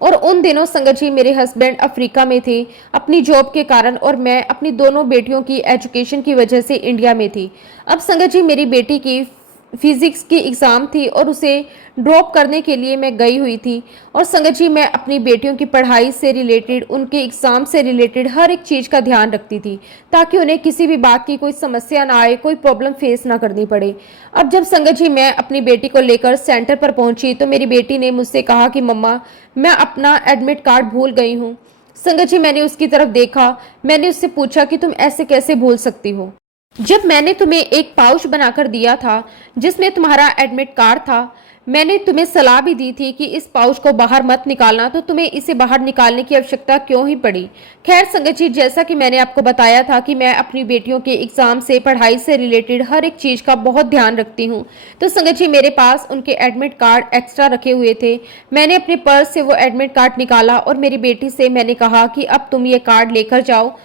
और उन दिनों संगत जी मेरे हस्बैंड अफ्रीका में थे अपनी जॉब के कारण, और मैं अपनी दोनों बेटियों की एजुकेशन की वजह से इंडिया में थी। अब संगत जी मेरी बेटी की फिजिक्स की एग्ज़ाम थी और उसे ड्रॉप करने के लिए मैं गई हुई थी। और संगत जी मैं अपनी बेटियों की पढ़ाई से रिलेटेड, उनके एग्ज़ाम से रिलेटेड हर एक चीज़ का ध्यान रखती थी ताकि उन्हें किसी भी बात की कोई समस्या ना आए, कोई प्रॉब्लम फेस ना करनी पड़े। अब जब संगत जी मैं अपनी बेटी को लेकर सेंटर पर पहुंची तो मेरी बेटी ने मुझसे कहा कि मम्मा मैं अपना एडमिट कार्ड भूल गई हूँ। संगत जी मैंने उसकी तरफ देखा, मैंने उससे पूछा कि तुम ऐसे कैसे भूल सकती हो, जब मैंने तुम्हें एक पाउच बनाकर दिया था जिसमें तुम्हारा एडमिट कार्ड था। मैंने तुम्हें सलाह भी दी थी कि इस पाउच को बाहर मत निकालना, तो तुम्हें इसे बाहर निकालने की आवश्यकता क्यों ही पड़ी। खैर संगत जी, जैसा कि मैंने आपको बताया था कि मैं अपनी बेटियों के एग्जाम से, पढ़ाई से रिलेटेड हर एक चीज़ का बहुत ध्यान रखती हूँ। तो संगत जी मेरे पास उनके एडमिट कार्ड एक्स्ट्रा रखे हुए थे। मैंने अपने पर्स से वो एडमिट कार्ड निकाला और मेरी बेटी से मैंने कहा कि अब तुम ये कार्ड लेकर जाओ।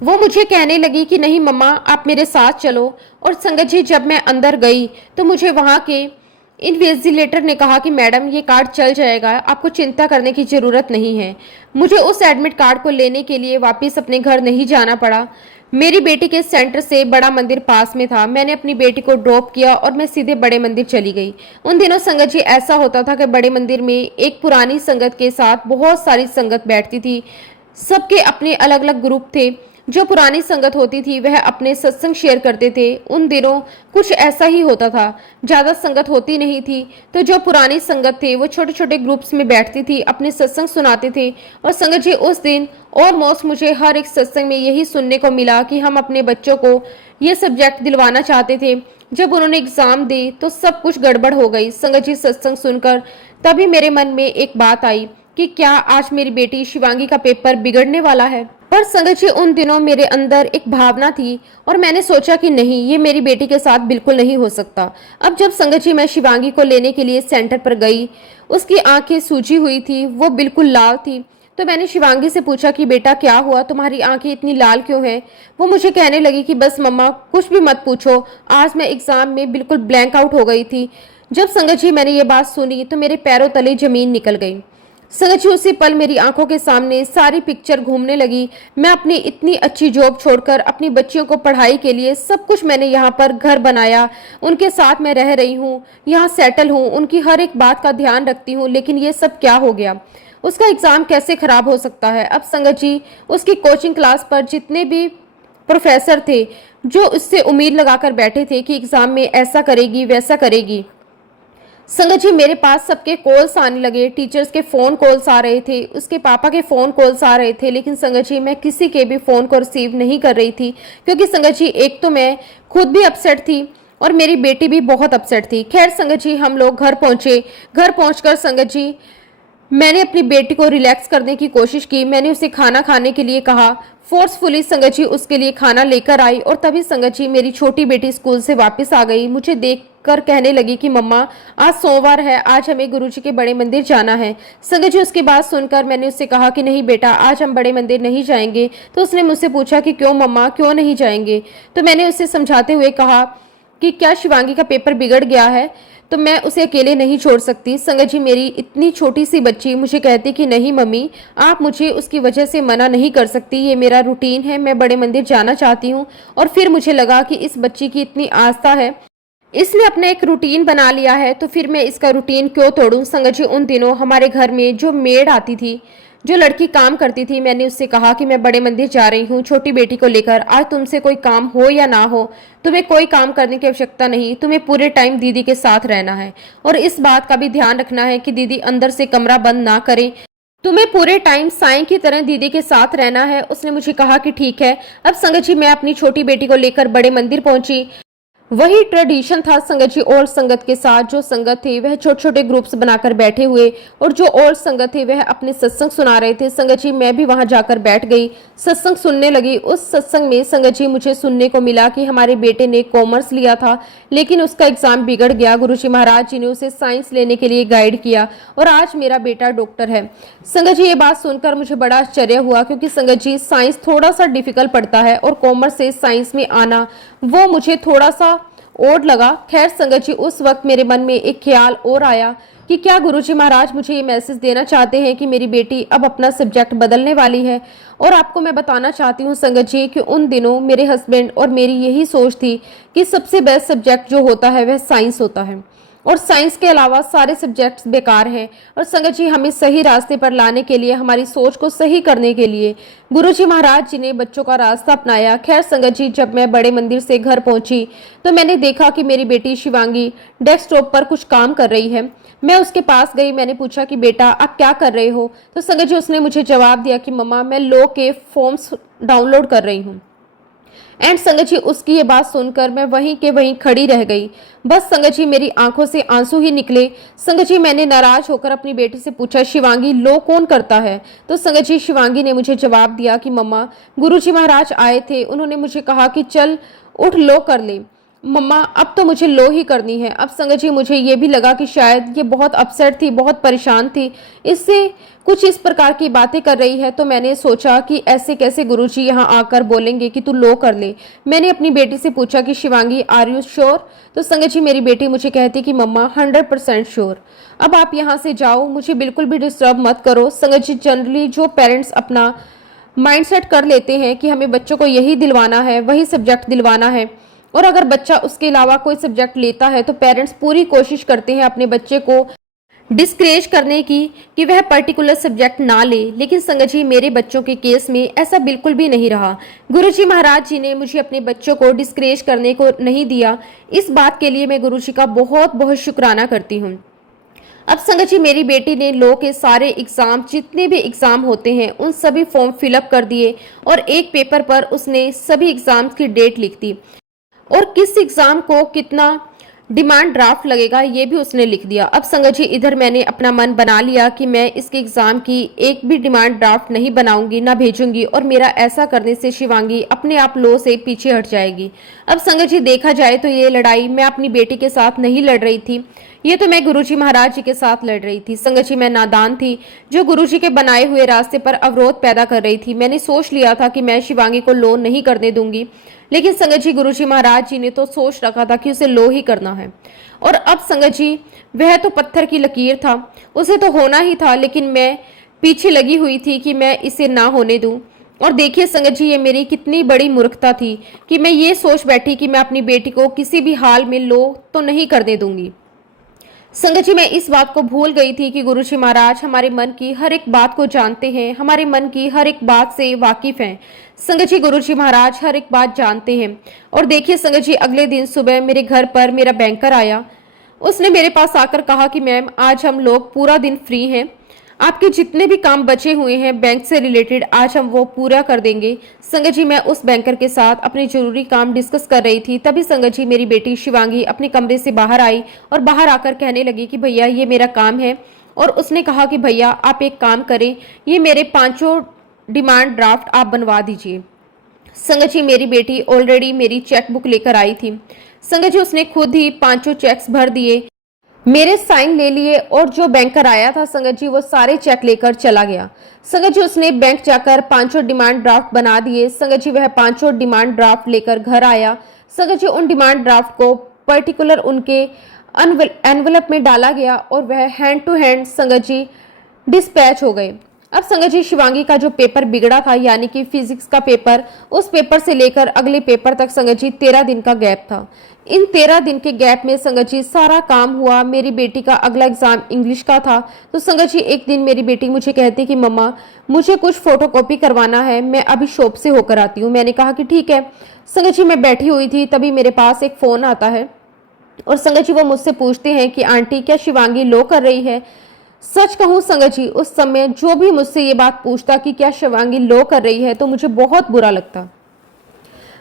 वो मुझे कहने लगी कि नहीं मम्मा आप मेरे साथ चलो। और संगत जी जब मैं अंदर गई तो मुझे वहाँ के इन्विजिलेटर ने कहा कि मैडम ये कार्ड चल जाएगा, आपको चिंता करने की ज़रूरत नहीं है। मुझे उस एडमिट कार्ड को लेने के लिए वापस अपने घर नहीं जाना पड़ा। मेरी बेटी के सेंटर से बड़ा मंदिर पास में था। मैंने अपनी बेटी को ड्रॉप किया और मैं सीधे बड़े मंदिर चली गई। उन दिनों संगत जी ऐसा होता था कि बड़े मंदिर में एक पुरानी संगत के साथ बहुत सारी संगत बैठती थी। सबके अपने अलग अलग ग्रुप थे। जो पुरानी संगत होती थी वह अपने सत्संग शेयर करते थे। उन दिनों कुछ ऐसा ही होता था, ज़्यादा संगत होती नहीं थी, तो जो पुरानी संगत थे वो छोटे छोटे ग्रुप्स में बैठती थी, अपने सत्संग सुनाते थे। और संगत जी उस दिन ऑलमोस्ट मुझे हर एक सत्संग में यही सुनने को मिला कि हम अपने बच्चों को ये सब्जेक्ट दिलवाना चाहते थे। जब उन्होंने एग्ज़ाम दी तो सब कुछ गड़बड़ हो गई। संगत जी सत्संग सुनकर तभी मेरे मन में एक बात आई कि क्या आज मेरी बेटी शिवांगी का पेपर बिगड़ने वाला है। पर संगत जी उन दिनों मेरे अंदर एक भावना थी और मैंने सोचा कि नहीं, ये मेरी बेटी के साथ बिल्कुल नहीं हो सकता। अब जब संगत जी मैं शिवांगी को लेने के लिए सेंटर पर गई, उसकी आंखें सूजी हुई थी, वो बिल्कुल लाल थी। तो मैंने शिवांगी से पूछा कि बेटा क्या हुआ, तुम्हारी आंखें इतनी लाल क्यों हैं। वो मुझे कहने लगी कि बस मम्मा कुछ भी मत पूछो, आज मैं एग्जाम में बिल्कुल ब्लैंक आउट हो गई थी। जब संगत जी मैंने ये बात सुनी तो मेरे पैरों तले जमीन निकल गई। संगत जी उसी पल मेरी आंखों के सामने सारी पिक्चर घूमने लगी। मैं अपनी इतनी अच्छी जॉब छोड़कर अपनी बच्चियों को पढ़ाई के लिए सब कुछ, मैंने यहाँ पर घर बनाया, उनके साथ मैं रह रही हूँ, यहाँ सेटल हूँ, उनकी हर एक बात का ध्यान रखती हूँ, लेकिन ये सब क्या हो गया। उसका एग्ज़ाम कैसे ख़राब हो सकता है। अब संगत जी उसकी कोचिंग क्लास पर जितने भी प्रोफेसर थे जो उससे उम्मीद लगाकर बैठे थे कि एग्ज़ाम में ऐसा करेगी वैसा करेगी, संगत जी मेरे पास सबके कॉल्स आने लगे, टीचर्स के फ़ोन कॉल्स आ रहे थे, उसके पापा के फ़ोन कॉल्स आ रहे थे, लेकिन संगत जी मैं किसी के भी फ़ोन को रिसीव नहीं कर रही थी, क्योंकि संगत जी एक तो मैं खुद भी अपसेट थी और मेरी बेटी भी बहुत अपसेट थी। खैर संगत जी हम लोग घर पहुंचे। घर पहुंचकर संगत जी मैंने अपनी बेटी को रिलैक्स करने की कोशिश की। मैंने उसे खाना खाने के लिए कहा। फोर्सफुली संगत जी उसके लिए खाना लेकर आई और तभी संगत जी मेरी छोटी बेटी स्कूल से वापस आ गई। मुझे देखकर कहने लगी कि मम्मा आज सोमवार है, आज हमें गुरुजी के बड़े मंदिर जाना है। संगत जी उसकी बात सुनकर मैंने उससे कहा कि नहीं बेटा, आज हम बड़े मंदिर नहीं जाएंगे। तो उसने मुझसे पूछा कि क्यों मम्मा, क्यों नहीं जाएंगे। तो मैंने उसे समझाते हुए कहा कि क्या शिवांगी का पेपर बिगड़ गया है तो मैं उसे अकेले नहीं छोड़ सकती। संगत जी मेरी इतनी छोटी सी बच्ची मुझे कहती कि नहीं मम्मी, आप मुझे उसकी वजह से मना नहीं कर सकती, ये मेरा रूटीन है, मैं बड़े मंदिर जाना चाहती हूँ। और फिर मुझे लगा कि इस बच्ची की इतनी आस्था है, इसने अपना एक रूटीन बना लिया है, तो फिर मैं इसका रूटीन क्यों तोड़ूं। संगत जी उन दिनों हमारे घर में जो मेड आती थी, जो लड़की काम करती थी, मैंने उससे कहा कि मैं बड़े मंदिर जा रही हूँ छोटी बेटी को लेकर, आज तुमसे कोई काम हो या ना हो, तुम्हें कोई काम करने की आवश्यकता नहीं, तुम्हें पूरे टाइम दीदी के साथ रहना है। और इस बात का भी ध्यान रखना है कि दीदी अंदर से कमरा बंद ना करें, तुम्हें पूरे टाइम साईं की तरह दीदी के साथ रहना है। उसने मुझे कहा कि ठीक है। अब संगत जी मैं अपनी छोटी बेटी को लेकर बड़े मंदिर पहुंची। वही ट्रेडिशन था संगत जी, और संगत के साथ जो संगत थे वह छोटे छोटे ग्रुप्स बनाकर बैठे हुए, और जो और संगत थे वह अपने सत्संग सुना रहे थे। संगत जी मैं भी वहां जाकर बैठ गई, सत्संग सुनने लगी। उस सत्संग में संगत जी मुझे सुनने को मिला कि हमारे बेटे ने कॉमर्स लिया था, लेकिन उसका एग्जाम बिगड़ गया। गुरुजी महाराज जी ने उसे साइंस लेने के लिए गाइड किया और आज मेरा बेटा डॉक्टर है। संगत जी ये बात सुनकर मुझे बड़ा आश्चर्य हुआ, क्योंकि संगत जी साइंस थोड़ा सा डिफिकल्ट पड़ता है और कॉमर्स से साइंस में आना वो मुझे थोड़ा सा ओड लगा। खैर संगत जी उस वक्त मेरे मन में एक ख्याल और आया कि क्या गुरुजी महाराज मुझे ये मैसेज देना चाहते हैं कि मेरी बेटी अब अपना सब्जेक्ट बदलने वाली है। और आपको मैं बताना चाहती हूँ संगत जी कि उन दिनों मेरे हस्बैंड और मेरी यही सोच थी कि सबसे बेस्ट सब्जेक्ट जो होता है वह साइंस होता है, और साइंस के अलावा सारे सब्जेक्ट्स बेकार हैं। और संगत जी हमें सही रास्ते पर लाने के लिए, हमारी सोच को सही करने के लिए गुरुजी महाराज जी ने बच्चों का रास्ता अपनाया। खैर संगत जी जब मैं बड़े मंदिर से घर पहुंची तो मैंने देखा कि मेरी बेटी शिवांगी डेस्कटॉप पर कुछ काम कर रही है। मैं उसके पास गई, मैंने पूछा कि बेटा आप क्या कर रहे हो। तो संगत जी उसने मुझे जवाब दिया कि मम्मा मैं लॉ के फॉर्म्स डाउनलोड कर रही हूँ। एंड संगत जी उसकी ये बात सुनकर मैं वहीं के वहीं खड़ी रह गई। बस संगत जी मेरी आंखों से आंसू ही निकले। संगत जी मैंने नाराज होकर अपनी बेटी से पूछा शिवांगी लो कौन करता है। तो संगत जी शिवांगी ने मुझे जवाब दिया कि मम्मा गुरुजी महाराज आए थे, उन्होंने मुझे कहा कि चल उठ लो कर ले। मम्मा अब तो मुझे लो ही करनी है। अब संगत जी मुझे ये भी लगा कि शायद ये बहुत अपसेट थी, बहुत परेशान थी, इससे कुछ इस प्रकार की बातें कर रही है। तो मैंने सोचा कि ऐसे कैसे गुरुजी यहाँ आकर बोलेंगे कि तू लो कर ले। मैंने अपनी बेटी से पूछा कि शिवांगी आर यू श्योर। तो संगत जी मेरी बेटी मुझे कहती कि मम्मा 100% श्योर, अब आप यहाँ से जाओ, मुझे बिल्कुल भी डिस्टर्ब मत करो। संगत जी जनरली जो पेरेंट्स अपना माइंडसेट कर लेते हैं कि हमें बच्चों को यही दिलवाना है, वही सब्जेक्ट दिलवाना है, और अगर बच्चा उसके अलावा कोई सब्जेक्ट लेता है तो पेरेंट्स पूरी कोशिश करते हैं अपने बच्चे को डिस्करेज करने की कि वह पर्टिकुलर सब्जेक्ट ना ले। लेकिन संगत जी मेरे बच्चों के केस में ऐसा बिल्कुल भी नहीं रहा। गुरुजी महाराज जी ने मुझे अपने बच्चों को डिस्करेज करने को नहीं दिया। इस बात के लिए मैं गुरुजी का बहुत बहुत शुक्राना करती हूँ। अब संगत जी मेरी बेटी ने लॉ के सारे एग्जाम, जितने भी एग्जाम होते हैं, उन सभी फॉर्म फिलअप कर दिए और एक पेपर पर उसने सभी एग्जाम्स की डेट लिख दी और किस एग्जाम को कितना डिमांड ड्राफ्ट लगेगा ये भी उसने लिख दिया। अब संगत जी इधर मैंने अपना मन बना लिया कि मैं इसके एग्जाम की एक भी डिमांड ड्राफ्ट नहीं बनाऊंगी, ना भेजूंगी, और मेरा ऐसा करने से शिवांगी अपने आप लो से पीछे हट जाएगी। अब संगत जी देखा जाए तो ये लड़ाई मैं अपनी बेटी के साथ नहीं लड़ रही थी, ये तो मैं गुरुजी महाराज जी के साथ लड़ रही थी। संगत जी मैं नादान थी जो गुरुजी के बनाए हुए रास्ते पर अवरोध पैदा कर रही थी। मैंने सोच लिया था कि मैं शिवांगी को लो नहीं करने दूंगी, लेकिन संगत जी गुरुजी महाराज जी ने तो सोच रखा था कि उसे लो ही करना है। और अब संगत जी वह तो पत्थर की लकीर था, उसे तो होना ही था, लेकिन मैं पीछे लगी हुई थी कि मैं इसे ना होने दूं। और देखिए संगत जी ये मेरी कितनी बड़ी मूर्खता थी कि मैं ये सोच बैठी कि मैं अपनी बेटी को किसी भी हाल में लो तो नहीं करने दूंगी। संगत जी मैं इस बात को भूल गई थी कि गुरुजी महाराज हमारे मन की हर एक बात को जानते हैं, हमारे मन की हर एक बात से वाकिफ हैं। संगत जी गुरुजी महाराज हर एक बात जानते हैं। और देखिए संगत जी अगले दिन सुबह मेरे घर पर मेरा बैंकर आया। उसने मेरे पास आकर कहा कि मैम आज हम लोग पूरा दिन फ्री हैं, आपके जितने भी काम बचे हुए हैं बैंक से रिलेटेड आज हम वो पूरा कर देंगे। संगत जी मैं उस बैंकर के साथ अपने जरूरी काम डिस्कस कर रही थी, तभी संगत जी मेरी बेटी शिवांगी अपने कमरे से बाहर आई और बाहर आकर कहने लगी कि भैया ये मेरा काम है। और उसने कहा कि भैया आप एक काम करें, ये मेरे 5 डिमांड ड्राफ्ट आप बनवा दीजिए। संगत जी मेरी बेटी ऑलरेडी मेरी चेकबुक लेकर आई थी। संगत जी उसने खुद ही 5 चेक्स भर दिए, मेरे साइन ले लिए और जो बैंकर आया था संगत जी वो सारे चेक लेकर चला गया। संगत जी उसने बैंक जाकर 5 डिमांड ड्राफ्ट बना दिए। संगत जी वह 5 डिमांड ड्राफ्ट लेकर घर आया। संगत जी उन डिमांड ड्राफ्ट को पर्टिकुलर उनके एनवलप में डाला गया और वह हैंड टू हैंड संगत जी डिस्पैच हो गए। अब संगत जी शिवांगी का जो पेपर बिगड़ा था यानी कि फिजिक्स का पेपर, उस पेपर से लेकर अगले पेपर तक संगत जी 13 दिन का गैप था। इन 13 दिन के गैप में संगत जी सारा काम हुआ। मेरी बेटी का अगला एग्जाम इंग्लिश का था, तो संगत जी एक दिन मेरी बेटी मुझे कहती कि मम्मा मुझे कुछ फोटोकॉपी करवाना है, मैं अभी शॉप से होकर आती हूँ। मैंने कहा कि ठीक है। संगत जी मैं बैठी हुई थी, तभी मेरे पास एक फोन आता है और संगत जी वो मुझसे पूछते हैं कि आंटी क्या शिवांगी लो कर रही है। सच कहूं संगत जी उस समय जो भी मुझसे ये बात पूछता कि क्या शिवांगी लो कर रही है तो मुझे बहुत बुरा लगता।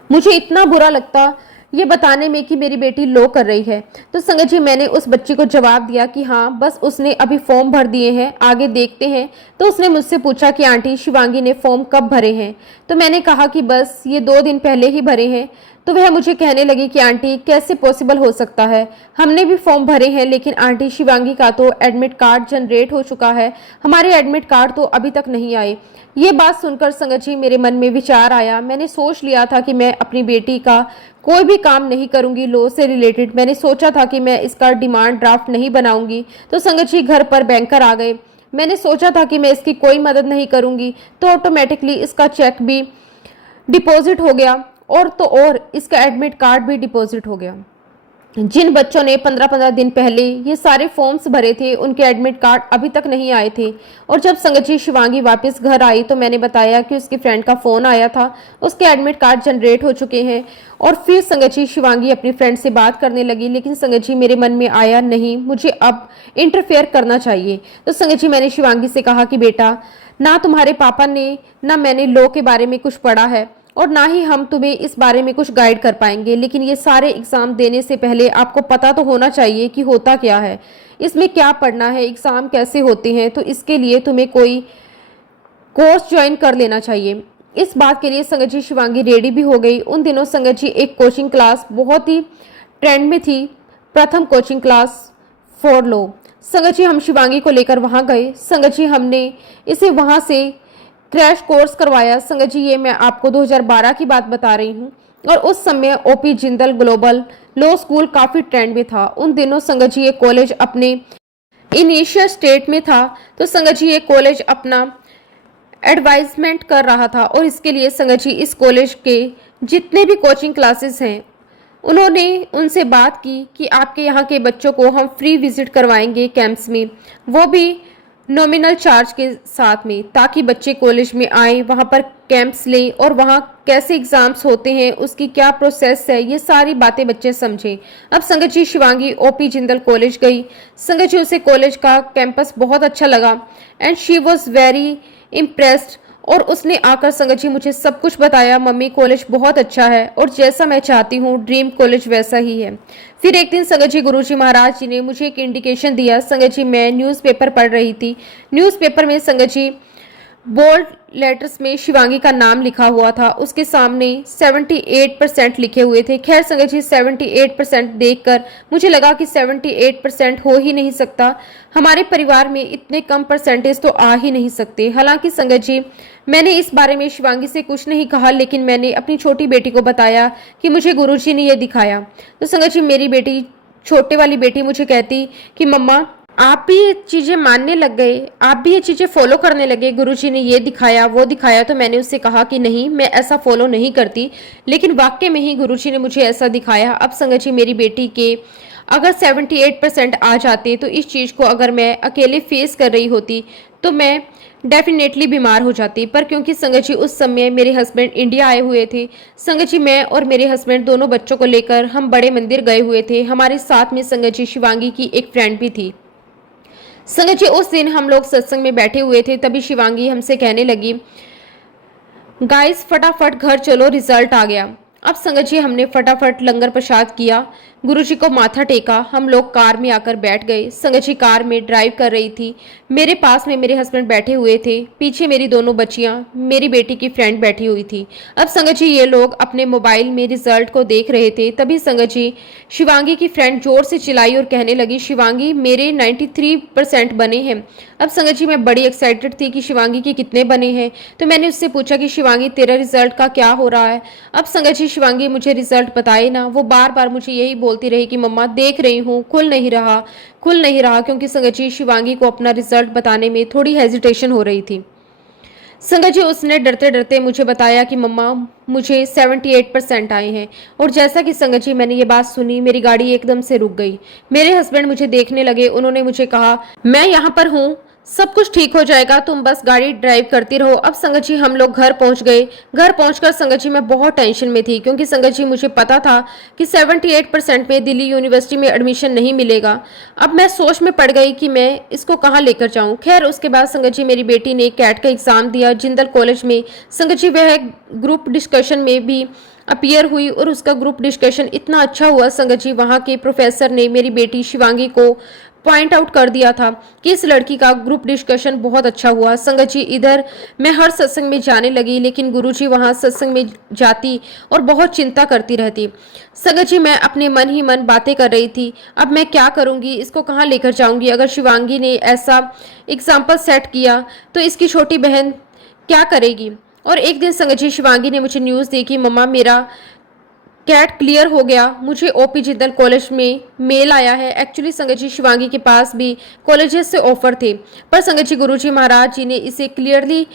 मुझे इतना बुरा लगता ये बताने में कि मेरी बेटी लो कर रही है। तो संगत जी मैंने उस बच्ची को जवाब दिया कि हाँ बस उसने अभी फॉर्म भर दिए हैं, आगे देखते हैं। तो उसने मुझसे पूछा कि आंटी शिवांगी ने फॉर्म कब भरे हैं, तो मैंने कहा कि बस ये 2 दिन पहले ही भरे हैं। तो वह मुझे कहने लगी कि आंटी कैसे पॉसिबल हो सकता है, हमने भी फॉर्म भरे हैं लेकिन आंटी शिवांगी का तो एडमिट कार्ड जनरेट हो चुका है, हमारे एडमिट कार्ड तो अभी तक नहीं आए। ये बात सुनकर संगत जी मेरे मन में विचार आया। मैंने सोच लिया था कि मैं अपनी बेटी का कोई भी काम नहीं करूंगी लॉ से रिलेटेड। मैंने सोचा था कि मैं इसका डिमांड ड्राफ्ट नहीं बनाऊंगी। तो संगत जी घर पर बैंकर आ गए। मैंने सोचा था कि मैं इसकी कोई मदद नहीं करूंगी, तो ऑटोमेटिकली इसका चेक भी डिपॉजिट हो गया और तो और इसका एडमिट कार्ड भी डिपॉजिट हो गया। जिन बच्चों ने 15-15 दिन पहले ये सारे फॉर्म्स भरे थे उनके एडमिट कार्ड अभी तक नहीं आए थे। और जब संगत जी शिवांगी वापस घर आई तो मैंने बताया कि उसकी फ्रेंड का फ़ोन आया था, उसके एडमिट कार्ड जनरेट हो चुके हैं। और फिर संगत जी शिवांगी अपनी फ्रेंड से बात करने लगी, लेकिन संगत जी मेरे मन में आया नहीं मुझे अब इंटरफेयर करना चाहिए। तो संगत जी मैंने शिवांगी से कहा कि बेटा ना तुम्हारे पापा ने ना मैंने लॉ के बारे में कुछ पढ़ा है और ना ही हम तुम्हें इस बारे में कुछ गाइड कर पाएंगे, लेकिन ये सारे एग्जाम देने से पहले आपको पता तो होना चाहिए कि होता क्या है, इसमें क्या पढ़ना है, एग्जाम कैसे होते हैं। तो इसके लिए तुम्हें कोई कोर्स ज्वाइन कर लेना चाहिए। इस बात के लिए संगत जी शिवांगी रेडी भी हो गई। उन दिनों संगत जी एक कोचिंग क्लास बहुत ही ट्रेंड में थी, प्रथम कोचिंग क्लास फॉर लॉ। संगत जी हम शिवांगी को लेकर वहां गए। संगत जी हमने इसे वहां से क्रैश कोर्स करवाया। संगत जी ये मैं आपको 2012 की बात बता रही हूँ और उस समय OP Jindal global law school काफ़ी ट्रेंड में था। उन दिनों संगत जी ये कॉलेज अपने इनिशियल स्टेट में था, तो संगत जी ये कॉलेज अपना एडवाइजमेंट कर रहा था और इसके लिए संगत जी इस कॉलेज के जितने भी कोचिंग क्लासेस हैं उन्होंने उनसे बात की कि आपके यहाँ के बच्चों को हम फ्री विजिट करवाएंगे कैंप्स में, वो भी नॉमिनल चार्ज के साथ में, ताकि बच्चे कॉलेज में आए, वहाँ पर कैंप्स लें और वहाँ कैसे एग्जाम्स होते हैं, उसकी क्या प्रोसेस है, ये सारी बातें बच्चे समझें। अब संगत जी शिवांगी ओपी जिंदल कॉलेज गई। संगत जी उसे कॉलेज का कैंपस बहुत अच्छा लगा and she was very impressed और उसने आकर संगत जी मुझे सब कुछ बताया, मम्मी कॉलेज बहुत अच्छा है और जैसा मैं चाहती हूँ ड्रीम कॉलेज वैसा ही है। फिर एक दिन संगत जी गुरुजी महाराज जी ने मुझे एक इंडिकेशन दिया। संगत जी मैं न्यूज़पेपर पढ़ रही थी। न्यूज़पेपर में संगत जी बोल्ड लेटर्स में शिवांगी का नाम लिखा हुआ था, उसके सामने 78% लिखे हुए थे। खैर संगत जी 78% देखकर मुझे लगा कि 78% हो ही नहीं सकता, हमारे परिवार में इतने कम परसेंटेज तो आ ही नहीं सकते। हालांकि संगत जी मैंने इस बारे में शिवांगी से कुछ नहीं कहा, लेकिन मैंने अपनी छोटी बेटी को बताया कि मुझे गुरुजी ने यह दिखाया। तो संगत जी मेरी बेटी, छोटे वाली बेटी मुझे कहती कि मम्मा आप भी ये चीज़ें मानने लग गए, आप भी ये चीज़ें फॉलो करने लगे, गुरुजी ने ये दिखाया वो दिखाया। तो मैंने उससे कहा कि नहीं मैं ऐसा फॉलो नहीं करती, लेकिन वाकई में ही गुरुजी ने मुझे ऐसा दिखाया। अब संगत जी मेरी बेटी के अगर 78% आ जाते तो इस चीज़ को अगर मैं अकेले फेस कर रही होती तो मैं डेफिनेटली बीमार हो जाती। पर क्योंकि संगत जी उस समय मेरे हस्बैंड इंडिया आए हुए थे, संगत जी मैं और मेरे हस्बैंड दोनों बच्चों को लेकर हम बड़े मंदिर गए हुए थे। हमारे साथ में संगत जी शिवांगी की एक फ्रेंड भी थी। संगत जी उस दिन हम लोग सत्संग में बैठे हुए थे, तभी शिवांगी हमसे कहने लगी, गाइस फटाफट घर चलो, रिजल्ट आ गया। अब संगत जी हमने फटाफट लंगर प्रसाद किया, गुरुजी को माथा टेका, हम लोग कार में आकर बैठ गए। संगत जी कार में ड्राइव कर रही थी, मेरे पास में मेरे हस्बैंड बैठे हुए थे, पीछे मेरी दोनों बच्चियां, मेरी बेटी की फ्रेंड बैठी हुई थी। अब संगत जी ये लोग अपने मोबाइल में रिजल्ट को देख रहे थे, तभी संगत जी शिवांगी की फ्रेंड जोर से चिल्लाई और कहने लगी, शिवांगी मेरे 93% बने हैं। अब संगत जी मैं बड़ी एक्साइटेड थी कि शिवांगी के कितने बने हैं, तो मैंने उससे पूछा कि शिवांगी तेरा रिजल्ट का क्या हो रहा है। अब संगत जी शिवांगी मुझे रिजल्ट बताए ना, वो बार बार मुझे यही बोलती रही कि मम्मा देख रही हूँ, खुल नहीं रहा, क्योंकि संगत जी शिवांगी को अपना रिजल्ट बताने में थोड़ी हेजिटेशन हो रही थी। संगत जी उसने डरते डरते मुझे बताया कि मम्मा मुझे 78% आए हैं। और जैसा कि संगत जी मैंने ये बात सुनी, मेरी गाड़ी एकदम से रुक गई। मेरे हस्बैंड मुझे देखने लगे, उन्होंने मुझे कहा, मैं यहाँ पर हूँ, सब कुछ ठीक हो जाएगा, तुम बस गाड़ी ड्राइव करती रहो। अब संगत जी हम लोग घर पहुंच गए। घर पहुंचकर संगत जी मैं बहुत टेंशन में थी, क्योंकि संगत जी मुझे पता था कि 78% में दिल्ली यूनिवर्सिटी में एडमिशन नहीं मिलेगा। अब मैं सोच में पड़ गई कि मैं इसको कहाँ लेकर जाऊँ। खैर उसके बाद संगत जी मेरी बेटी ने कैट का एग्जाम दिया जिंदल कॉलेज में। संगत जी वह ग्रुप डिस्कशन में भी अपीयर हुई और उसका ग्रुप डिस्कशन इतना अच्छा हुआ। संगत जी वहाँ के प्रोफेसर ने मेरी बेटी शिवांगी को पॉइंट आउट कर दिया था कि इस लड़की का ग्रुप डिस्कशन बहुत अच्छा हुआ। संगत जी इधर मैं हर सत्संग में जाने लगी, लेकिन गुरुजी वहां सत्संग में जाती और बहुत चिंता करती रहती। संगत जी मैं अपने मन ही मन बातें कर रही थी, अब मैं क्या करूंगी, इसको कहाँ लेकर जाऊंगी। अगर शिवांगी ने ऐसा एग्जाम्पल सेट किया तो इसकी छोटी बहन क्या करेगी। और एक दिन संगत जी शिवांगी ने मुझे न्यूज़ दी कि मम्मा मेरा कैट क्लियर हो गया, मुझे ओपी जिंदल कॉलेज में मेल आया है। एक्चुअली संगत जी शिवांगी के पास भी कॉलेजेस से ऑफर थे, पर संगत जी गुरुजी महाराज जी ने इसे क्लियरली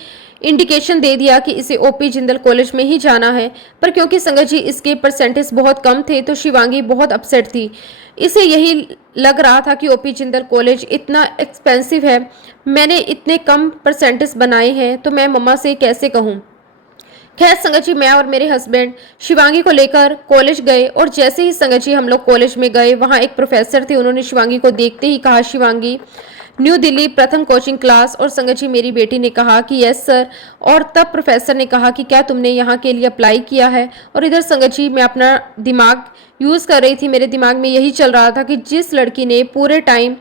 इंडिकेशन दे दिया कि इसे ओपी जिंदल कॉलेज में ही जाना है। पर क्योंकि संगत जी इसके परसेंटेज बहुत कम थे तो शिवांगी बहुत अपसेट थी। इसे यही लग रहा था कि ओपी जिंदल कॉलेज इतना एक्सपेंसिव है, मैंने इतने कम परसेंटेज बनाए हैं तो मैं मम्मा से कैसे कहूँ। खैर संगत जी मैं और मेरे हस्बैंड शिवांगी को लेकर कॉलेज गए, और जैसे ही संगत जी हम लोग कॉलेज में गए, वहाँ एक प्रोफेसर थे, उन्होंने शिवांगी को देखते ही कहा, शिवांगी न्यू दिल्ली प्रथम कोचिंग क्लास। और संगत जी मेरी बेटी ने कहा कि यस सर। और तब प्रोफेसर ने कहा कि क्या तुमने यहाँ के लिए अप्लाई किया है। और इधर संगत जी मैं अपना दिमाग यूज़ कर रही थी, मेरे दिमाग में यही चल रहा था कि जिस लड़की ने पूरे टाइम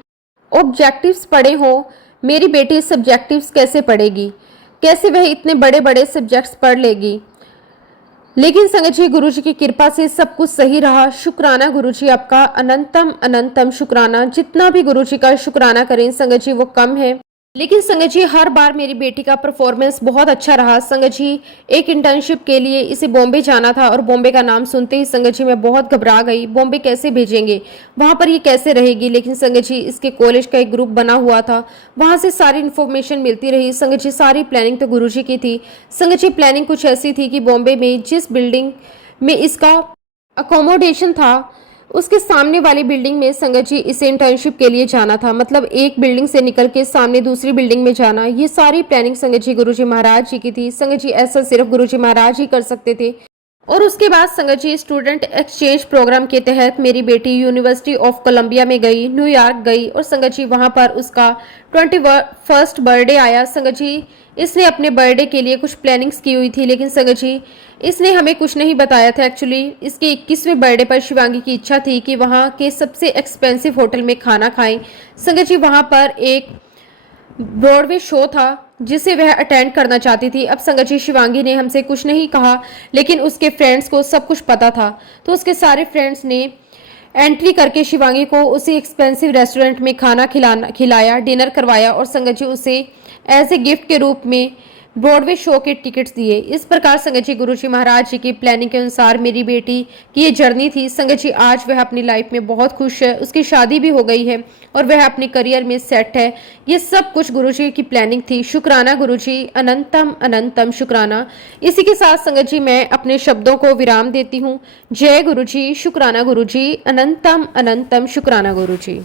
ऑब्जेक्टिव्स पढ़े हो, मेरी बेटी सब्जेक्टिव्स कैसे पढ़ेगी, कैसे वह इतने बड़े बड़े सब्जेक्ट्स पढ़ लेगी। लेकिन संगत जी गुरुजी की कृपा से सब कुछ सही रहा। शुक्राना गुरुजी आपका, अनंतम अनंतम शुक्राना। जितना भी गुरुजी का शुक्राना करें संगत जी वो कम है। लेकिन संगत जी हर बार मेरी बेटी का परफॉर्मेंस बहुत अच्छा रहा। संगत जी एक इंटर्नशिप के लिए इसे बॉम्बे जाना था, और बॉम्बे का नाम सुनते ही संगत जी मैं बहुत घबरा गई। बॉम्बे कैसे भेजेंगे, वहाँ पर ये कैसे रहेगी। लेकिन संगत जी इसके कॉलेज का एक ग्रुप बना हुआ था, वहाँ से सारी इन्फॉर्मेशन मिलती रही। संगत जी सारी प्लानिंग तो गुरुजी की थी। संगत जी प्लानिंग कुछ ऐसी थी कि बॉम्बे में जिस बिल्डिंग में इसका अकोमोडेशन था उसके सामने वाली बिल्डिंग में संगत जी इसे इंटर्नशिप के लिए जाना था। मतलब एक बिल्डिंग से निकल के सामने दूसरी बिल्डिंग में जाना। ये सारी प्लानिंग संगत जी गुरुजी महाराज जी की थी। संगत जी ऐसा सिर्फ गुरुजी महाराज ही कर सकते थे। और उसके बाद संगत जी स्टूडेंट एक्सचेंज प्रोग्राम के तहत मेरी बेटी यूनिवर्सिटी ऑफ कोलंबिया में गई, न्यूयॉर्क गई, और संगत जी वहाँ पर उसका 21st बर्थडे आया। संगत जी इसने अपने बर्थडे के लिए कुछ प्लानिंग्स की हुई थी, लेकिन संगत जी इसने हमें कुछ नहीं बताया था। एक्चुअली इसके 21वें बर्थडे पर शिवांगी की इच्छा थी कि वहाँ के सबसे एक्सपेंसिव होटल में खाना खाएं। संगत जी वहाँ पर एक ब्रॉडवे शो था जिसे वह अटेंड करना चाहती थी। अब संगत जी शिवांगी ने हमसे कुछ नहीं कहा, लेकिन उसके फ्रेंड्स को सब कुछ पता था, तो उसके सारे फ्रेंड्स ने एंट्री करके शिवांगी को उसी एक्सपेंसिव रेस्टोरेंट में खाना खिलाया, डिनर करवाया, और संगत जी उसे एज ए गिफ्ट के रूप में ब्रॉडवे शो के टिकट्स दिए। इस प्रकार संगत जी गुरुजी महाराज जी की प्लानिंग के अनुसार मेरी बेटी की ये जर्नी थी। संगत जी आज वह अपनी लाइफ में बहुत खुश है, उसकी शादी भी हो गई है और वह अपने करियर में सेट है। ये सब कुछ गुरुजी की प्लानिंग थी। शुक्राना गुरुजी, अनंतम अनंतम शुक्राना। इसी के साथ संगत जी मैं अपने शब्दों को विराम देती हूँ। जय गुरुजी, शुक्राना गुरुजी, अनंतम अनंतम शुक्राना गुरुजी।